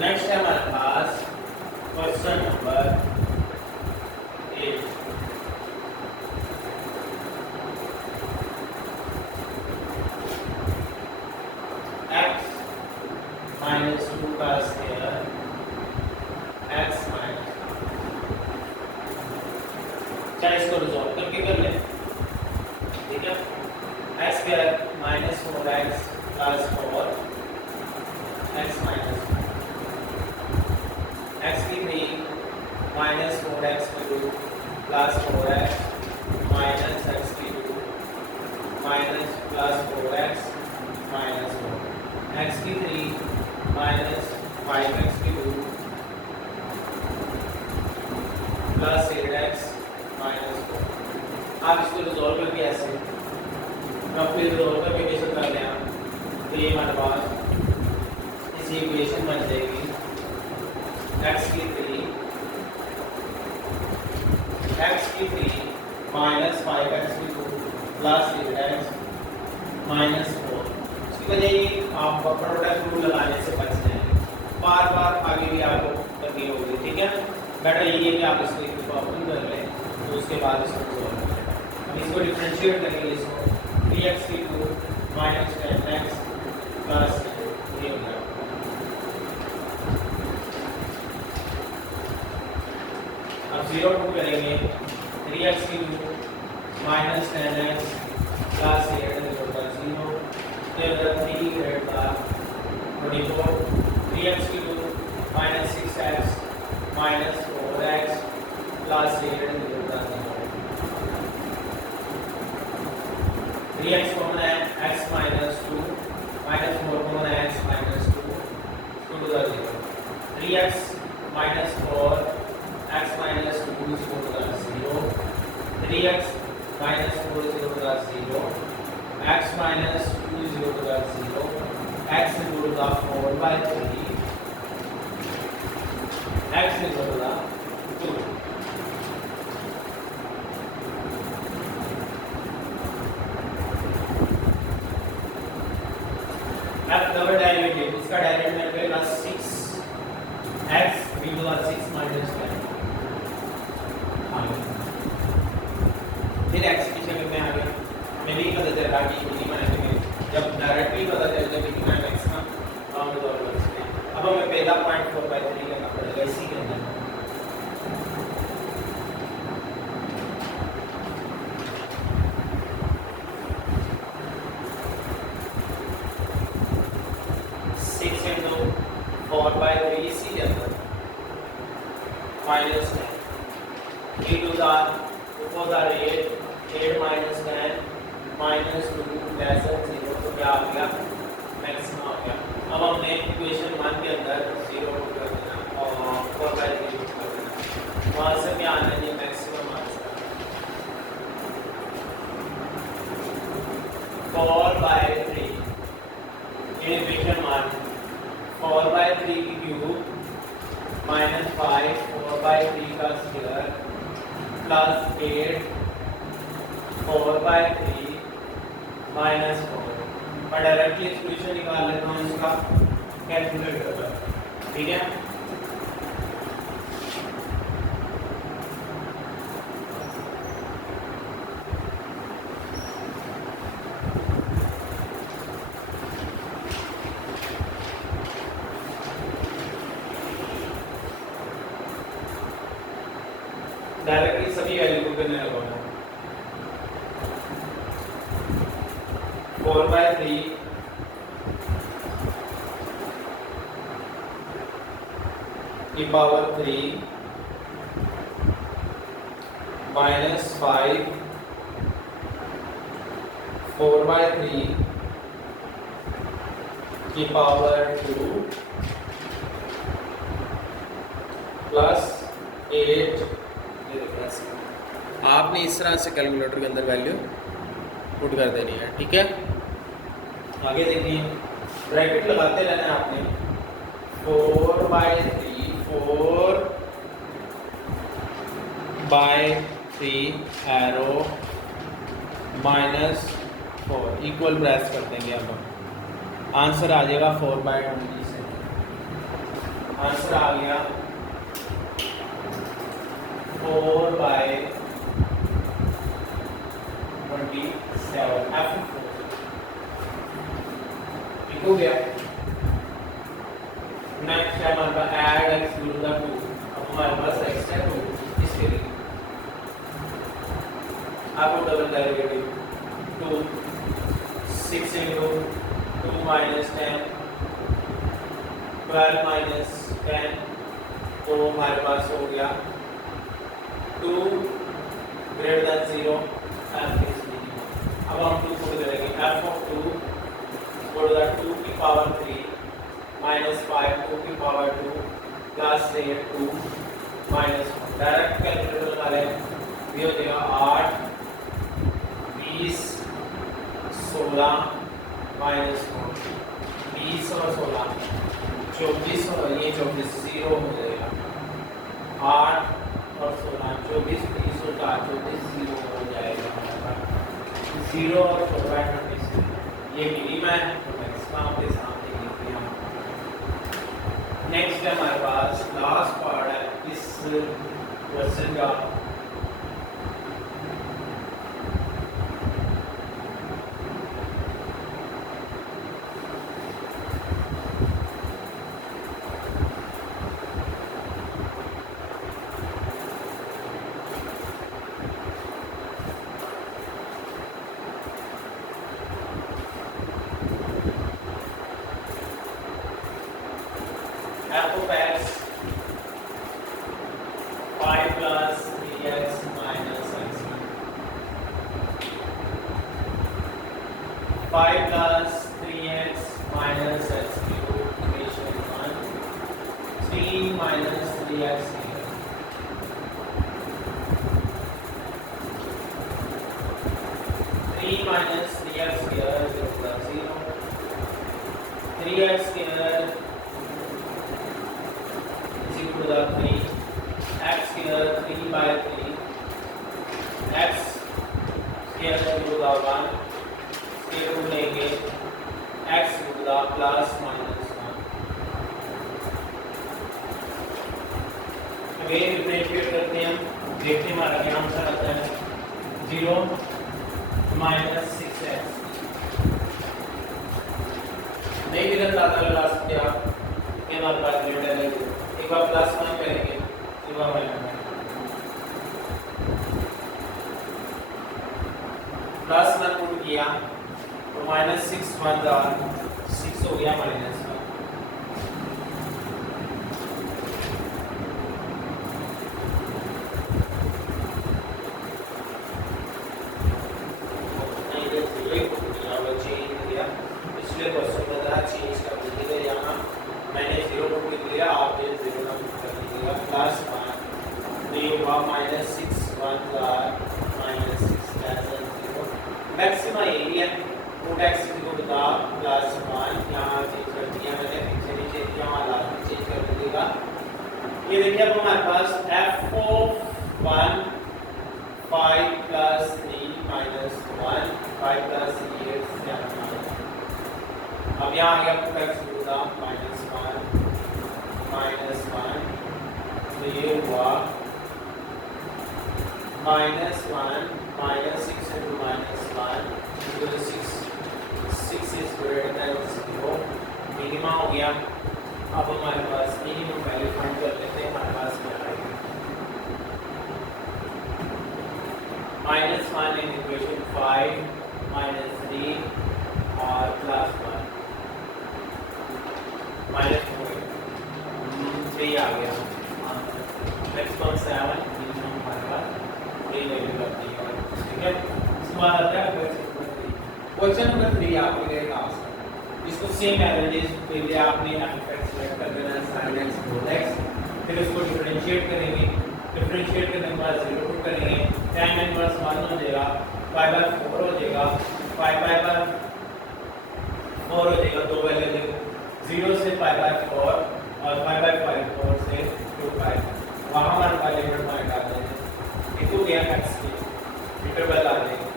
नेक्स्ट है हमारे पास क्वेश्चन नंबर टू का स्क्वायर एक्स माइनस, चाहे इसको रिजॉल्व करके कर लें, ठीक है। X square minus 4x plus 4 x minus x की 3 माइनस 4x की 2 प्लस 4x माइनस एक्स की 2 minus plus 4x minus 4 x की 3 माइनस 5x की 2 प्लस 8x माइनस 4। आप इसको रिजॉल्व करके ऐसे फिर रिजॉल्व करके कैसे कर लें आप, तो ये हमारे पास इसी इक्वेशन बन जाएगी एक्स की 3 माइनस 5x की 2 प्लस 8x माइनस 4। इसकी वजह ये आप प्रोडक्ट रूल लगाने से बच जाएंगे, बार बार आगे भी आपको करनी होगी, ठीक है। बेटर यही है कि आप इसको एक दफ़ा ओपन कर लें, तो उसके बाद इसको सॉल्व करें। हम इसको डिफरेंशिएट करेंगे, इसको 3x की 2 माइनस 10x प्लस ये हो जाएगा। अब 0 2 करेंगे, 3x की 2 माइनस 10x प्लस 8 होगा 0, फिर 3 ग्रेड का 24, 3x की 2 minus 6x minus 4x plus 8 होगा 0, 3x कॉमन है, x माइनस 2 माइनस 4 कॉमन है, x माइनस 2 होगा 0, 3x minus 4 x minus 2 is equal to 0, 3x minus 4 is equal to 0, x minus 2 is equal to 0, x is equal to 4 by 3, x is equal to 2. अब double derivative, इसका derivative मेरे पे plus 6x into 6 minus 10, फिर x की शक्ल में आ गया। मैं भी पता चल रहा कि मिनिमम है, जब डायरेक्टली पता चल जाए मिनिमम मैक्सिमम बाउंड और इसमें अब हमें पहला पॉइंट 4/3 करना पड़ेगा, इसी के अंदर 6 into 4/3 इसी के अंदर माइनस 10 into the ऊपर का 8 minus 10 minus 2 less than 0, तो क्या आ गया, मैक्सिमम आ गया। अब हमने इक्वेशन 1 के अंदर 0 पुट कर देना और 4/3 पुट कर देना, वहाँ से क्या आना है, मैक्सिमम आंसर 4/3 in equation 1 4/3 की क्यूब माइनस 5 4/3 का स्क्वायर प्लस 8 4/3 माइनस 4। मैं डायरेक्टली इक्वेशन निकाल लेता हूँ इसका कैलकुलेटर पर, ठीक है। डायरेक्टली सभी वैल्यू को करने लगा 4/3 की पावर 3 माइनस 5 4/3 की पावर 2 प्लस 8। आपने इस तरह से कैलकुलेटर के अंदर वैल्यू पुट कर देनी है, ठीक है। आगे देखिए, ब्रैकेट लगाते रहना है आपने, 4/3 एरो माइनस 4 इक्वल प्रेस कर देंगे। अब आंसर आ जाएगा 4/20 से, आंसर आ गया 4/27 F4 हो गया। नेक्स्ट है हमारे पास ऐड x टू द 2। अब हमारे पास x है 2, इसके लिए आपको double derivative 2 6 into 2 minus 10 12 minus 10 तो हमारे पास हो गया 2 greater than 0 f is minimum। अब हम 2 को करेंगे f of 2 go to the 2 की पावर 3 minus 5 2 की power 2 plus 2 minus 1 direct calculator लगा लें। ये हो जाएगा 8 20 16 minus 20 और 16 24 और ये 24 0 हो जाएगा। 8 और 16 24 20 और 24 0 हो जाएगा हमारा 0 और 16 26 ये मिनिमम है तो मैक्सिमम आपके सामने लिख दिया। नेक्स्ट है हमारे पास लास्ट पार्ट है इस क्वेश्चन का। f of x 5 plus 3x minus x 5 plus 3x minus x cube equation 1 3 minus 3x here 3 minus 3x here is equal to 0 3x here to the 3 x here 3 by 3 x here to the 1 here to लेंगे x to the plus minus 1 again differentiate करते हैं हम देखते हैं हमारा क्या answer आता है 0 minus 6x नहीं भी लगा सकते आप ये हमारे पास लिमिट है एक बार प्लस 1 करेंगे एक बार माइनस प्लस 1 पुट किया तो माइनस 6 1 6 हो गया माइनस 1 पिछले क्वेश्चन में था चेंज कर दीजिएगा यहाँ मैंने 0 पुट किया आप ये 0 ना पुट कर दीजिएगा प्लस 1 तो ये हुआ minus 6 1 minus 6 less than 0 maximum area put x को बता प्लस 1 यहाँ चेंज कर दिया मैंने पीछे नीचे दिया वहाँ लास्ट में चेंज कर दीजिएगा। ये देखिए अब हमारे पास f of 1 5 plus 3 minus 1 5 plus 3 is 7 अब यहाँ आ गया पुट x होगा माइनस 1 तो ये हुआ माइनस 1 माइनस 6 into माइनस 1 तो 6 is greater than 0 मिनिमम हो गया। अब हमारे पास मिनिमम वैल्यू फाइंड कर लेते हैं। हमारे पास क्या आएगा माइनस 1 इन इक्वेशन 5 माइनस 3 और प्लस 1 माइनस 3 आ गया। नेक्स्ट वन 7 मिनिमम हमारे पास ये वैल्यू करती है ठीक है। इसके बाद आता है क्वेश्चन नंबर 3 आपके लिए लास्ट इसको सेम एज पहले आपने f(x) सेलेक्ट कर देना sin x cos x फिर इसको डिफरेंशिएट करेंगे। डिफरेंशिएट करने के बाद 0 पुट करेंगे tan इनवर्स 1 हो जाएगा पाई बाय 4 हो जाएगा पाई बाय 4 हो जाएगा दो वैल्यू 0 से पाई बाय 4 और पाई बाय 4 से 2 पाई वहाँ हमारे पास लिमिट पॉइंट आ जाएंगे ये तो गया x के इंटरवल आ जाएंगे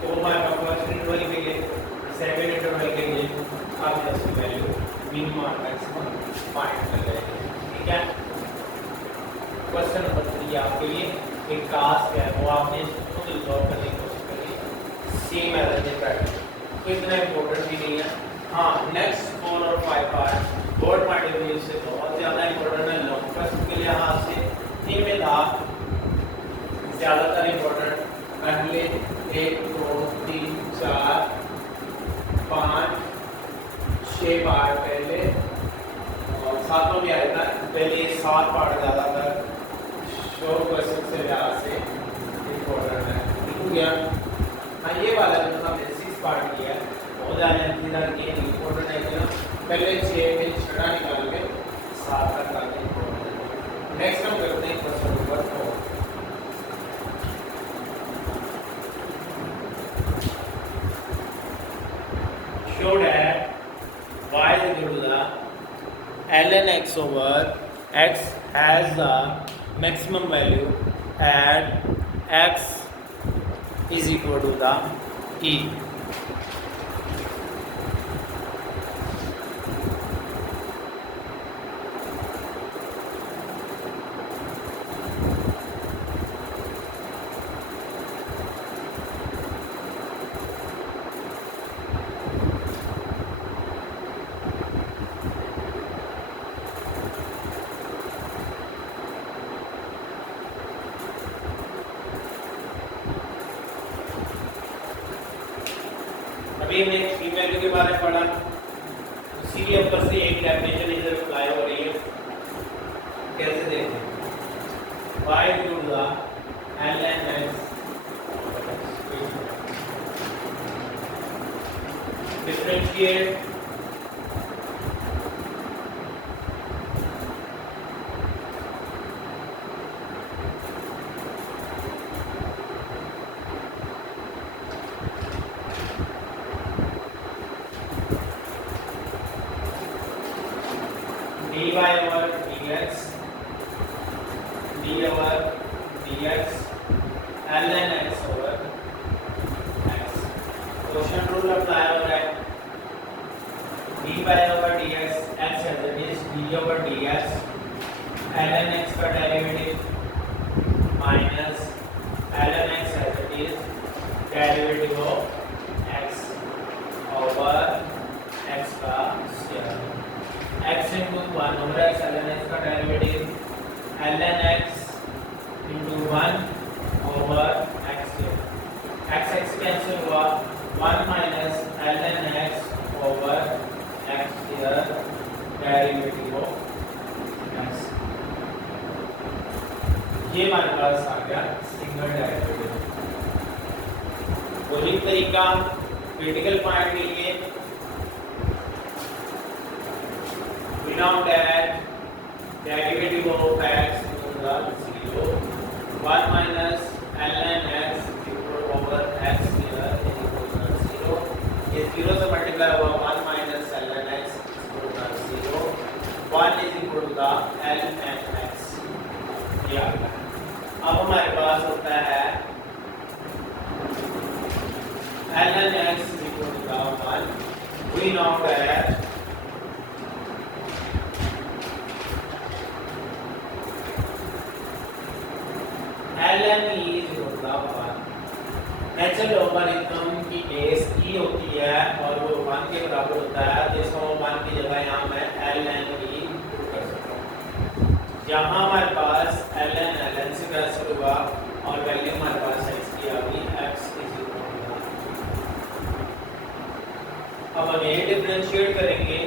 तो हमारे पास फर्स्ट इंटरवल के लिए सेकंड इंटरवल के लिए आप इसकी वैल्यू मिनिमम और मैक्सिमम फाइंड कर लेंगे ठीक है। क्वेश्चन नंबर 3 आपके लिए एक टास्क है वो आपने खुद रिजॉल्व करने की कोशिश करिए सेम एज द प्रैक्टिस तो इतना इंपॉर्टेंट भी नहीं है। हाँ नेक्स्ट 4 और 5 part board point of view से में भी आएगा, पहले ये 7 पार्ट ज़्यादातर शॉर्ट क्वेश्चन से लिहाज से इम्पोर्टेंट है, ठीक हो गया। हाँ ये वाला जो हमने 6 पार्ट किया है बहुत ज़्यादा इंतजार ये इम्पोर्टेंट है कि ना पहले 6 में छठा निकाल के 7 तक आते हैं। नेक्स्ट हम करते हैं question number 4। Show that y is equal to the ln x over x has the maximum value at x is equal to the e. अभी हमने की वैल्यू के बारे में पढ़ा, इसीलिए ऊपर से एक डेफिनेशन इधर अप्लाई हो रही है। कैसे देखें, y equal to ln x differentiate dy over dx d over dx ln x over x। Question rule apply हो रहा है, dy over dx x as it is d over dx ln x का derivative minus ln x as it is derivative of x over x का square. x into 1 over x ln x का derivative ln x into 1 over x x cancel हुआ 1 minus ln x over x here derivative of x। ये हमारे पास आ गया single derivative. वही तरीका critical point के लिए we know that derivative of x equal to 0, 1 minus ln x equal over x here is equal to 0। ये 0 से multiply हुआ 1 minus ln x equal to 0, 1 is equal to the ln x। ये आ गया। अब हमारे पास होता है ln x equal to the 1। we know that ln e is equal to 1। Natural logarithm की बेस e होती है और वो 1 के बराबर होता है, तो इसको 1 की जगह यहाँ मैं ln e पुट कर सकता हूँ। यहाँ हमारे पास ln से कैंसिल हुआ और वैल्यू हमारे पास x की आ गई, x is equal to 1। अब हम ये डिफरेंशिएट करेंगे,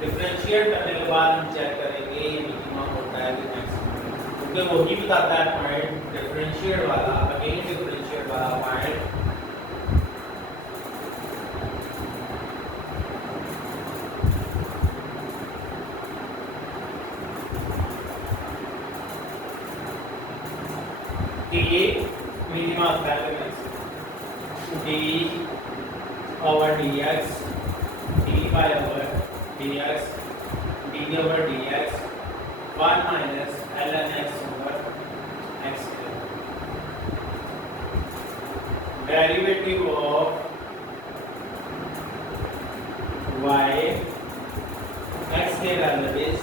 डिफरेंशिएट करने के बाद हम चेक करेंगे ये मिनिमम होता है कि मैक्सिमम, क्योंकि वही बताता है पॉइंट डिफरेंशिएट वाला, अगेन डिफरेंशिएट वाला पॉइंट कि ये मिनिमम आता है maximum. D over d x d by over d x d over d x 1 minus ln x over x derivative of y x के value is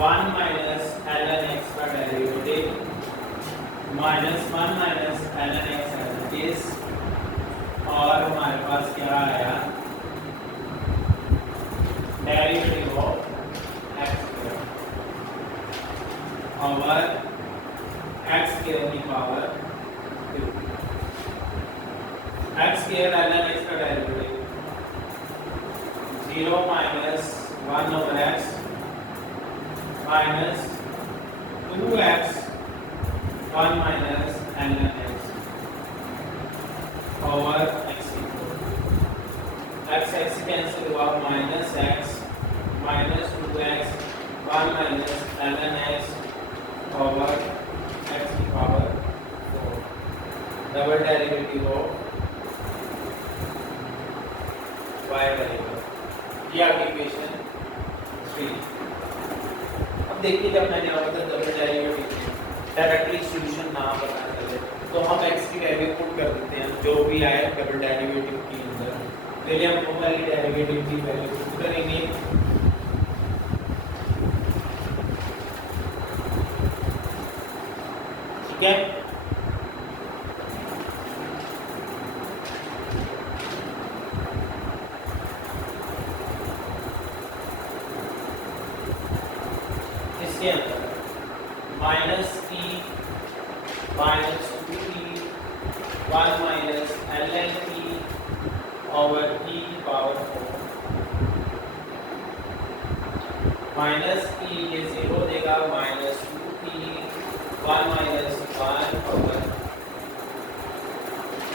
1 minus ln x का derivative minus 1 minus ln x as it is, और हमारे पास क्या आया derivative of over x square की power 2। x square ln x का derivative 0 minus 1 over x minus 2x 1 minus ln x over x x cancel हुआ minus x minus 2x 1 minus ln x over x की power 4 double derivative of y variable. ये आपकी equation 3। अब देखिए जब मैंने order double derivative directly solution ना पता चले तो हम x की वैल्यू पुट कर देते हैं जो भी आए डबल डेरिवेटिव के अंदर। पहले हम वो वाली डेरिवेटिव की वैल्यू पुट करेंगे। ठीक है, इसके अंदर minus e minus 2e 1 minus ln e over e की पावर 4 माइनस e ये 0 देगा minus 2e 1 minus 1 over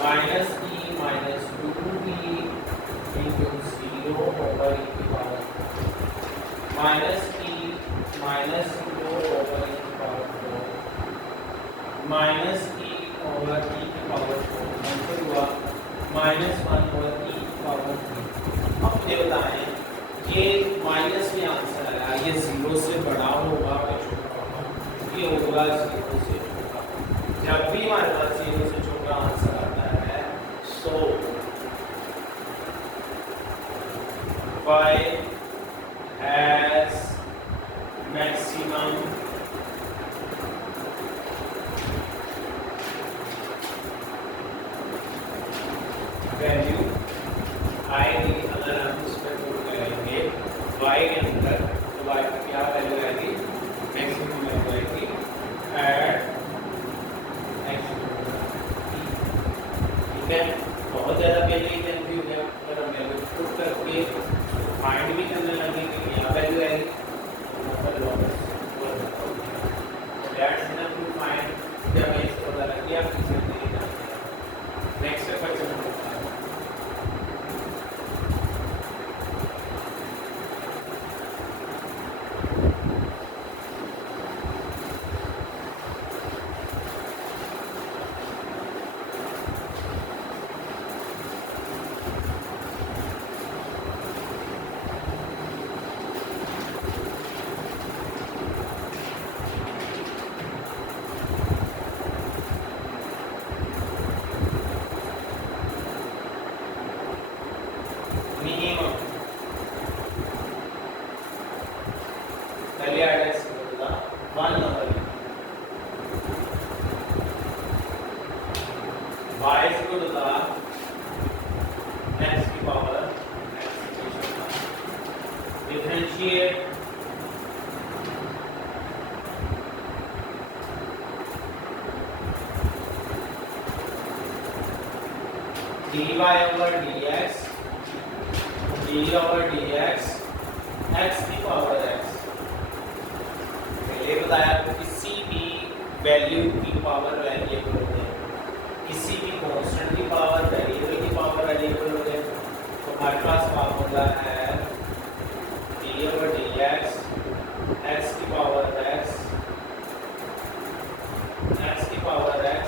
minus e minus 2e into 0 over e की power minus e minus 2 over e की power 4 minus e over e की power 4 cancel हुआ minus 1 over e की power 3। अब मुझे बताएं ये माइनस में आंसर आया, ये 0 से बड़ा होगा या छोटा होगा? ये होगा 0 से छोटा। जब भी हमारे पास 0 से छोटा आंसर आता है सो y has maximum वैल्यू आएगी। अगर हम इस पर पुट करेंगे y के अंदर तो y की क्या वैल्यू आएगी? मैक्सिमम वैल्यू आएगी एट x। ठीक है, बहुत ज़्यादा पहले ही जल्दी हो गया। अगर हम वैल्यू पुट करके फाइंड भी करने लगे कि क्या वैल्यू आएगी दैट्स इनफ टू फाइंड। जब हमें इसको पता लग गया पीछे नहीं जाते। नेक्स्ट क्वेश्चन minimum पहले आया इसका 1 number y is equal to the x की power differentiate dy over dx d over dx x की पावर x। पहले बताया आपको किसी भी वैल्यू की पावर वेरिएबल होते हैं, किसी भी कांस्टेंट की पावर वेरिएबल की पावर वेरिएबल होते हैं। तो हमारे पास फार्मूला है d over dx x की पावर x x की पावर x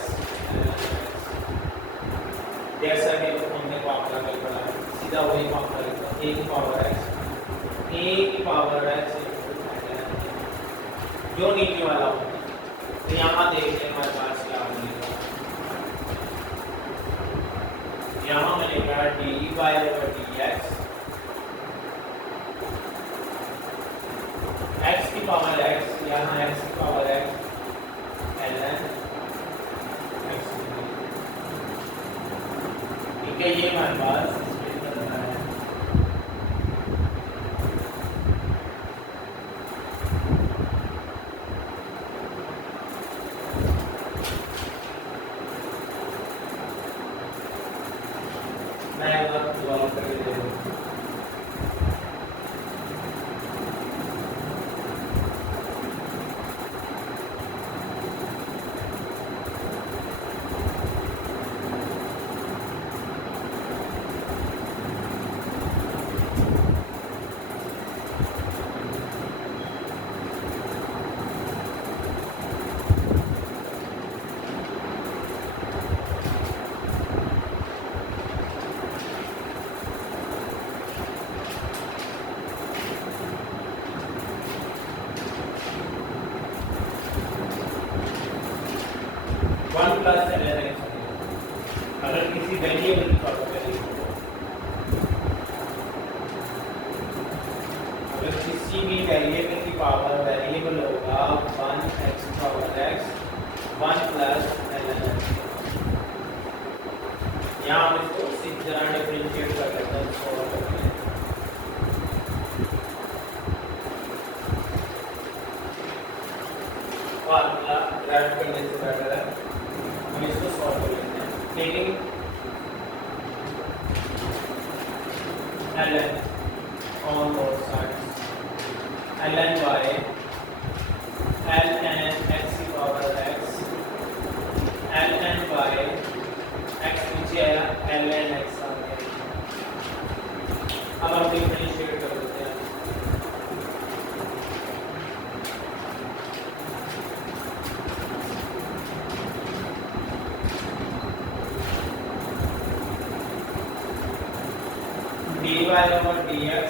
जैसा कि हमने फार्मूला में पढ़ा सीधा वही फार्मूला लिखा a की पावर x जो नीचे वाला होता है। तो यहाँ देखते हैं हमारे पास क्या मिलेगा। यहाँ मिलेगा dy over dx x की पावर x, यहाँ x की पावर x ln x। ठीक है, ये हमारे पास 1 प्लस ln x अगर किसी वेरिएबल की पावर वेरिएबल अगर किसी भी वेरिएबल की पावर वेरिएबल होगा 1x power x 1 plus ln x। यहाँ हम इसको इसी तरह डिफरेंशिएट कर सकते हैं सॉल्व करते हैं। फार्मूला ड्राइव करने से बेटर है हम इसको सॉल्व कर लेते हैं। Taking ln on both sides ln y ln x की power x ln y x नीचे आया ln x आ गया। अब हम डिफरेंशिएट कर देते हैं। dy over dx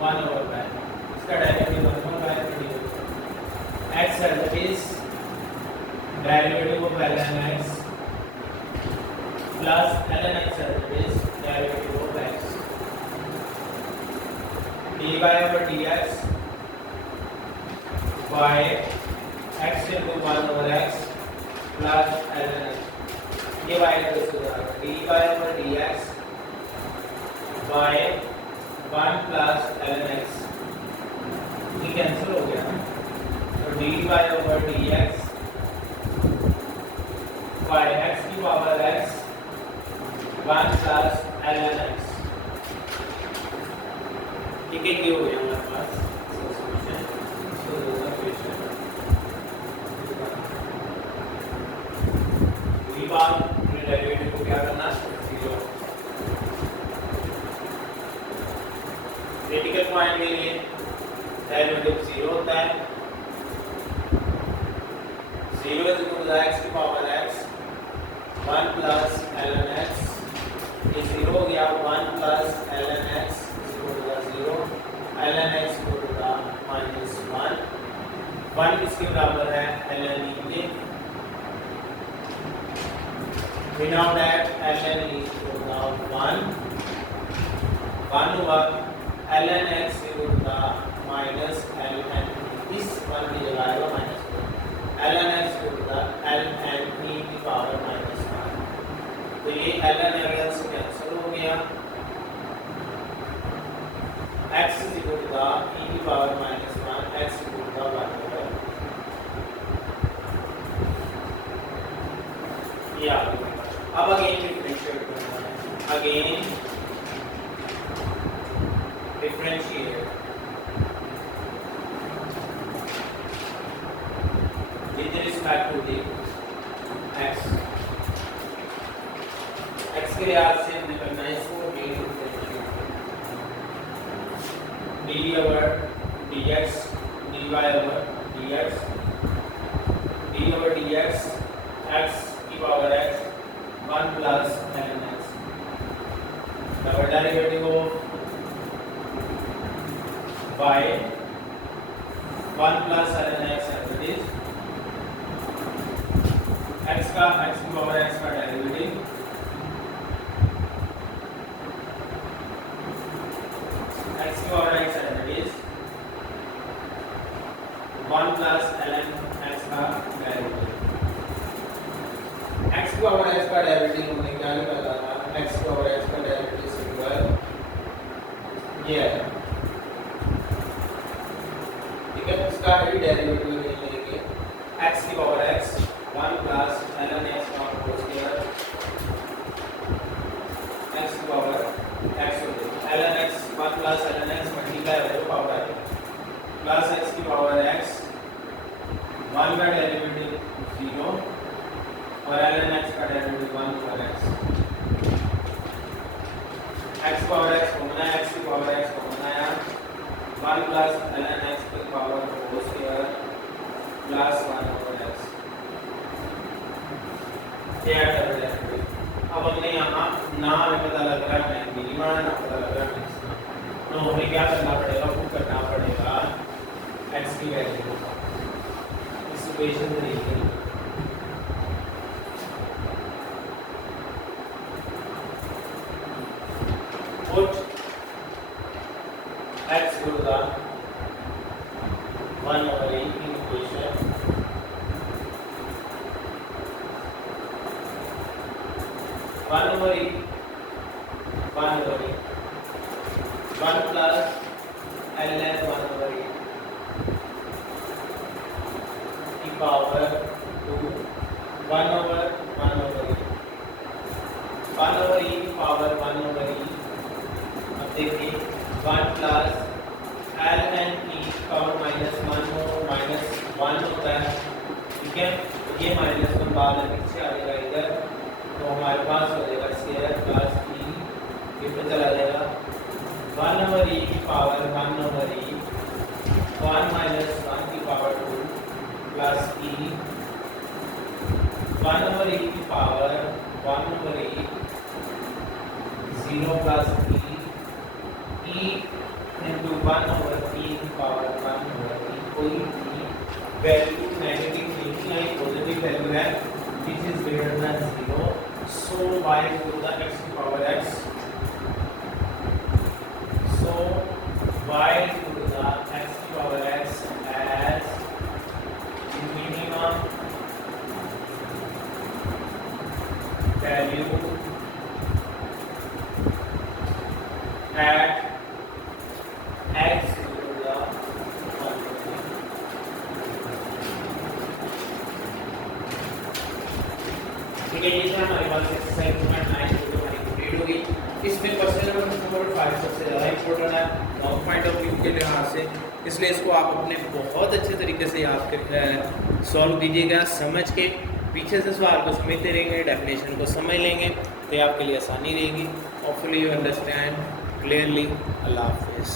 1 over y इसका derivative 1 over y x is derivative of ln x plus ln x is derivative of x dy over dx by x into 1 over x plus ln x ये y का सुधार dy over dx by 1 plus ln x ये cancel हो गया ना तो dy over dx by x की power x 1 plus ln x ठीक है ये हो गया हमारे पास सॉल्यूशन। सो क्वेश्चन वी बार डेरिवेटिव को क्या करना जीरो क्रिटिकल पॉइंट के लिए डेरिवेटिव 0 होता है 0 is equal to x की power x 1 plus ln x ये 0 हो गया 1 plus ln x is equal to 0 ln x equal to minus 1 1 किसके बराबर है ln e के we know that ln e is equal to 1 हुआ ln x equal to minus ln इस 1 की जगह आएगा minus 1 ln x equal to ln e की पावर minus 1 तो ये ln ln से कैंसिल हो गया x is equal to e की power minus 1 x equal to 1 ये आ गया। अब अगेन डिफरेंशिएट करना है again differentiate with respect to the x के लिहाज से हमने करना है इसको differentiate d over dx dy over dx d over dx x की power x 1 plus ln x double derivative of by 1 plus ln x as it is x का x की पावर x का डेरिवेटिव x की power x as it is 1 plus ln x का derivative x की power x का derivative हमने क्या निकाला था x की पावर x का डेरिवेटिव सिंगल ये है इसका ही डेरिवेटिव लेंगे x की power x 1 plus ln x का होल स्क्वायर x की power x ln x 1 plus ln x multiply हो जाएगा पावर आएगा प्लस x की पावर x 1 का डेरिवेटिव 0 और ln x का डेरिवेटिव 1 over x x power x common है x की पावर x कॉमन आया 1 plus ln x की power whole square plus 1 over x ये डबल डेरिवेटिव। अब हमने यहाँ ना हमें पता लग रहा है मिनिमा ना पता लग रहा है मैक्सिमा तो हमें क्या करना पड़ेगा पुट करना पड़ेगा x की वैल्यू इस इक्वेशन से लिखेंगे 1 over e की equation 1 over e 1 plus ln 1 over e की power 2 1 over e 1 over e की पावर 1 over e। अब देखिए 1 plus ln e की पावर -1 होता है, ठीक है। ये -1 बाद में पीछे आ जाएगा इधर, तो हमारे पास हो जाएगा स्क्वायर प्लस e, ये पे चला जाएगा 1 over e की पावर 1 over e 1 minus 1 की power 2 plus e 1 over e की power 1 over e 0 plus e into 1 over e की पावर 1 over e। कोई वैल्यू नेगेटिव नहीं है, पॉजिटिव वैल्यू है which is greater than 0, so y to the x की power x, so y to the x की power x as minimum value at x to the 1। ठीक है, ये था हमारे पास एक्सरसाइज 9 जो हमारी कंप्लीट हो गई। इसमें क्वेश्चन नंबर 5 सबसे ज़्यादा इंपॉर्टेंट है लॉन्ग पॉइंट ऑफ व्यू के लिहाज से, इसलिए इसको आप अपने बहुत अच्छे तरीके से याद सॉल्व कीजिएगा, समझ के पीछे से सवाल को समझते रहेंगे, डेफिनेशन को समझ लेंगे तो आपके लिए आसानी रहेगी। Hopefully you understand clearly. अल्लाह हाफिज़।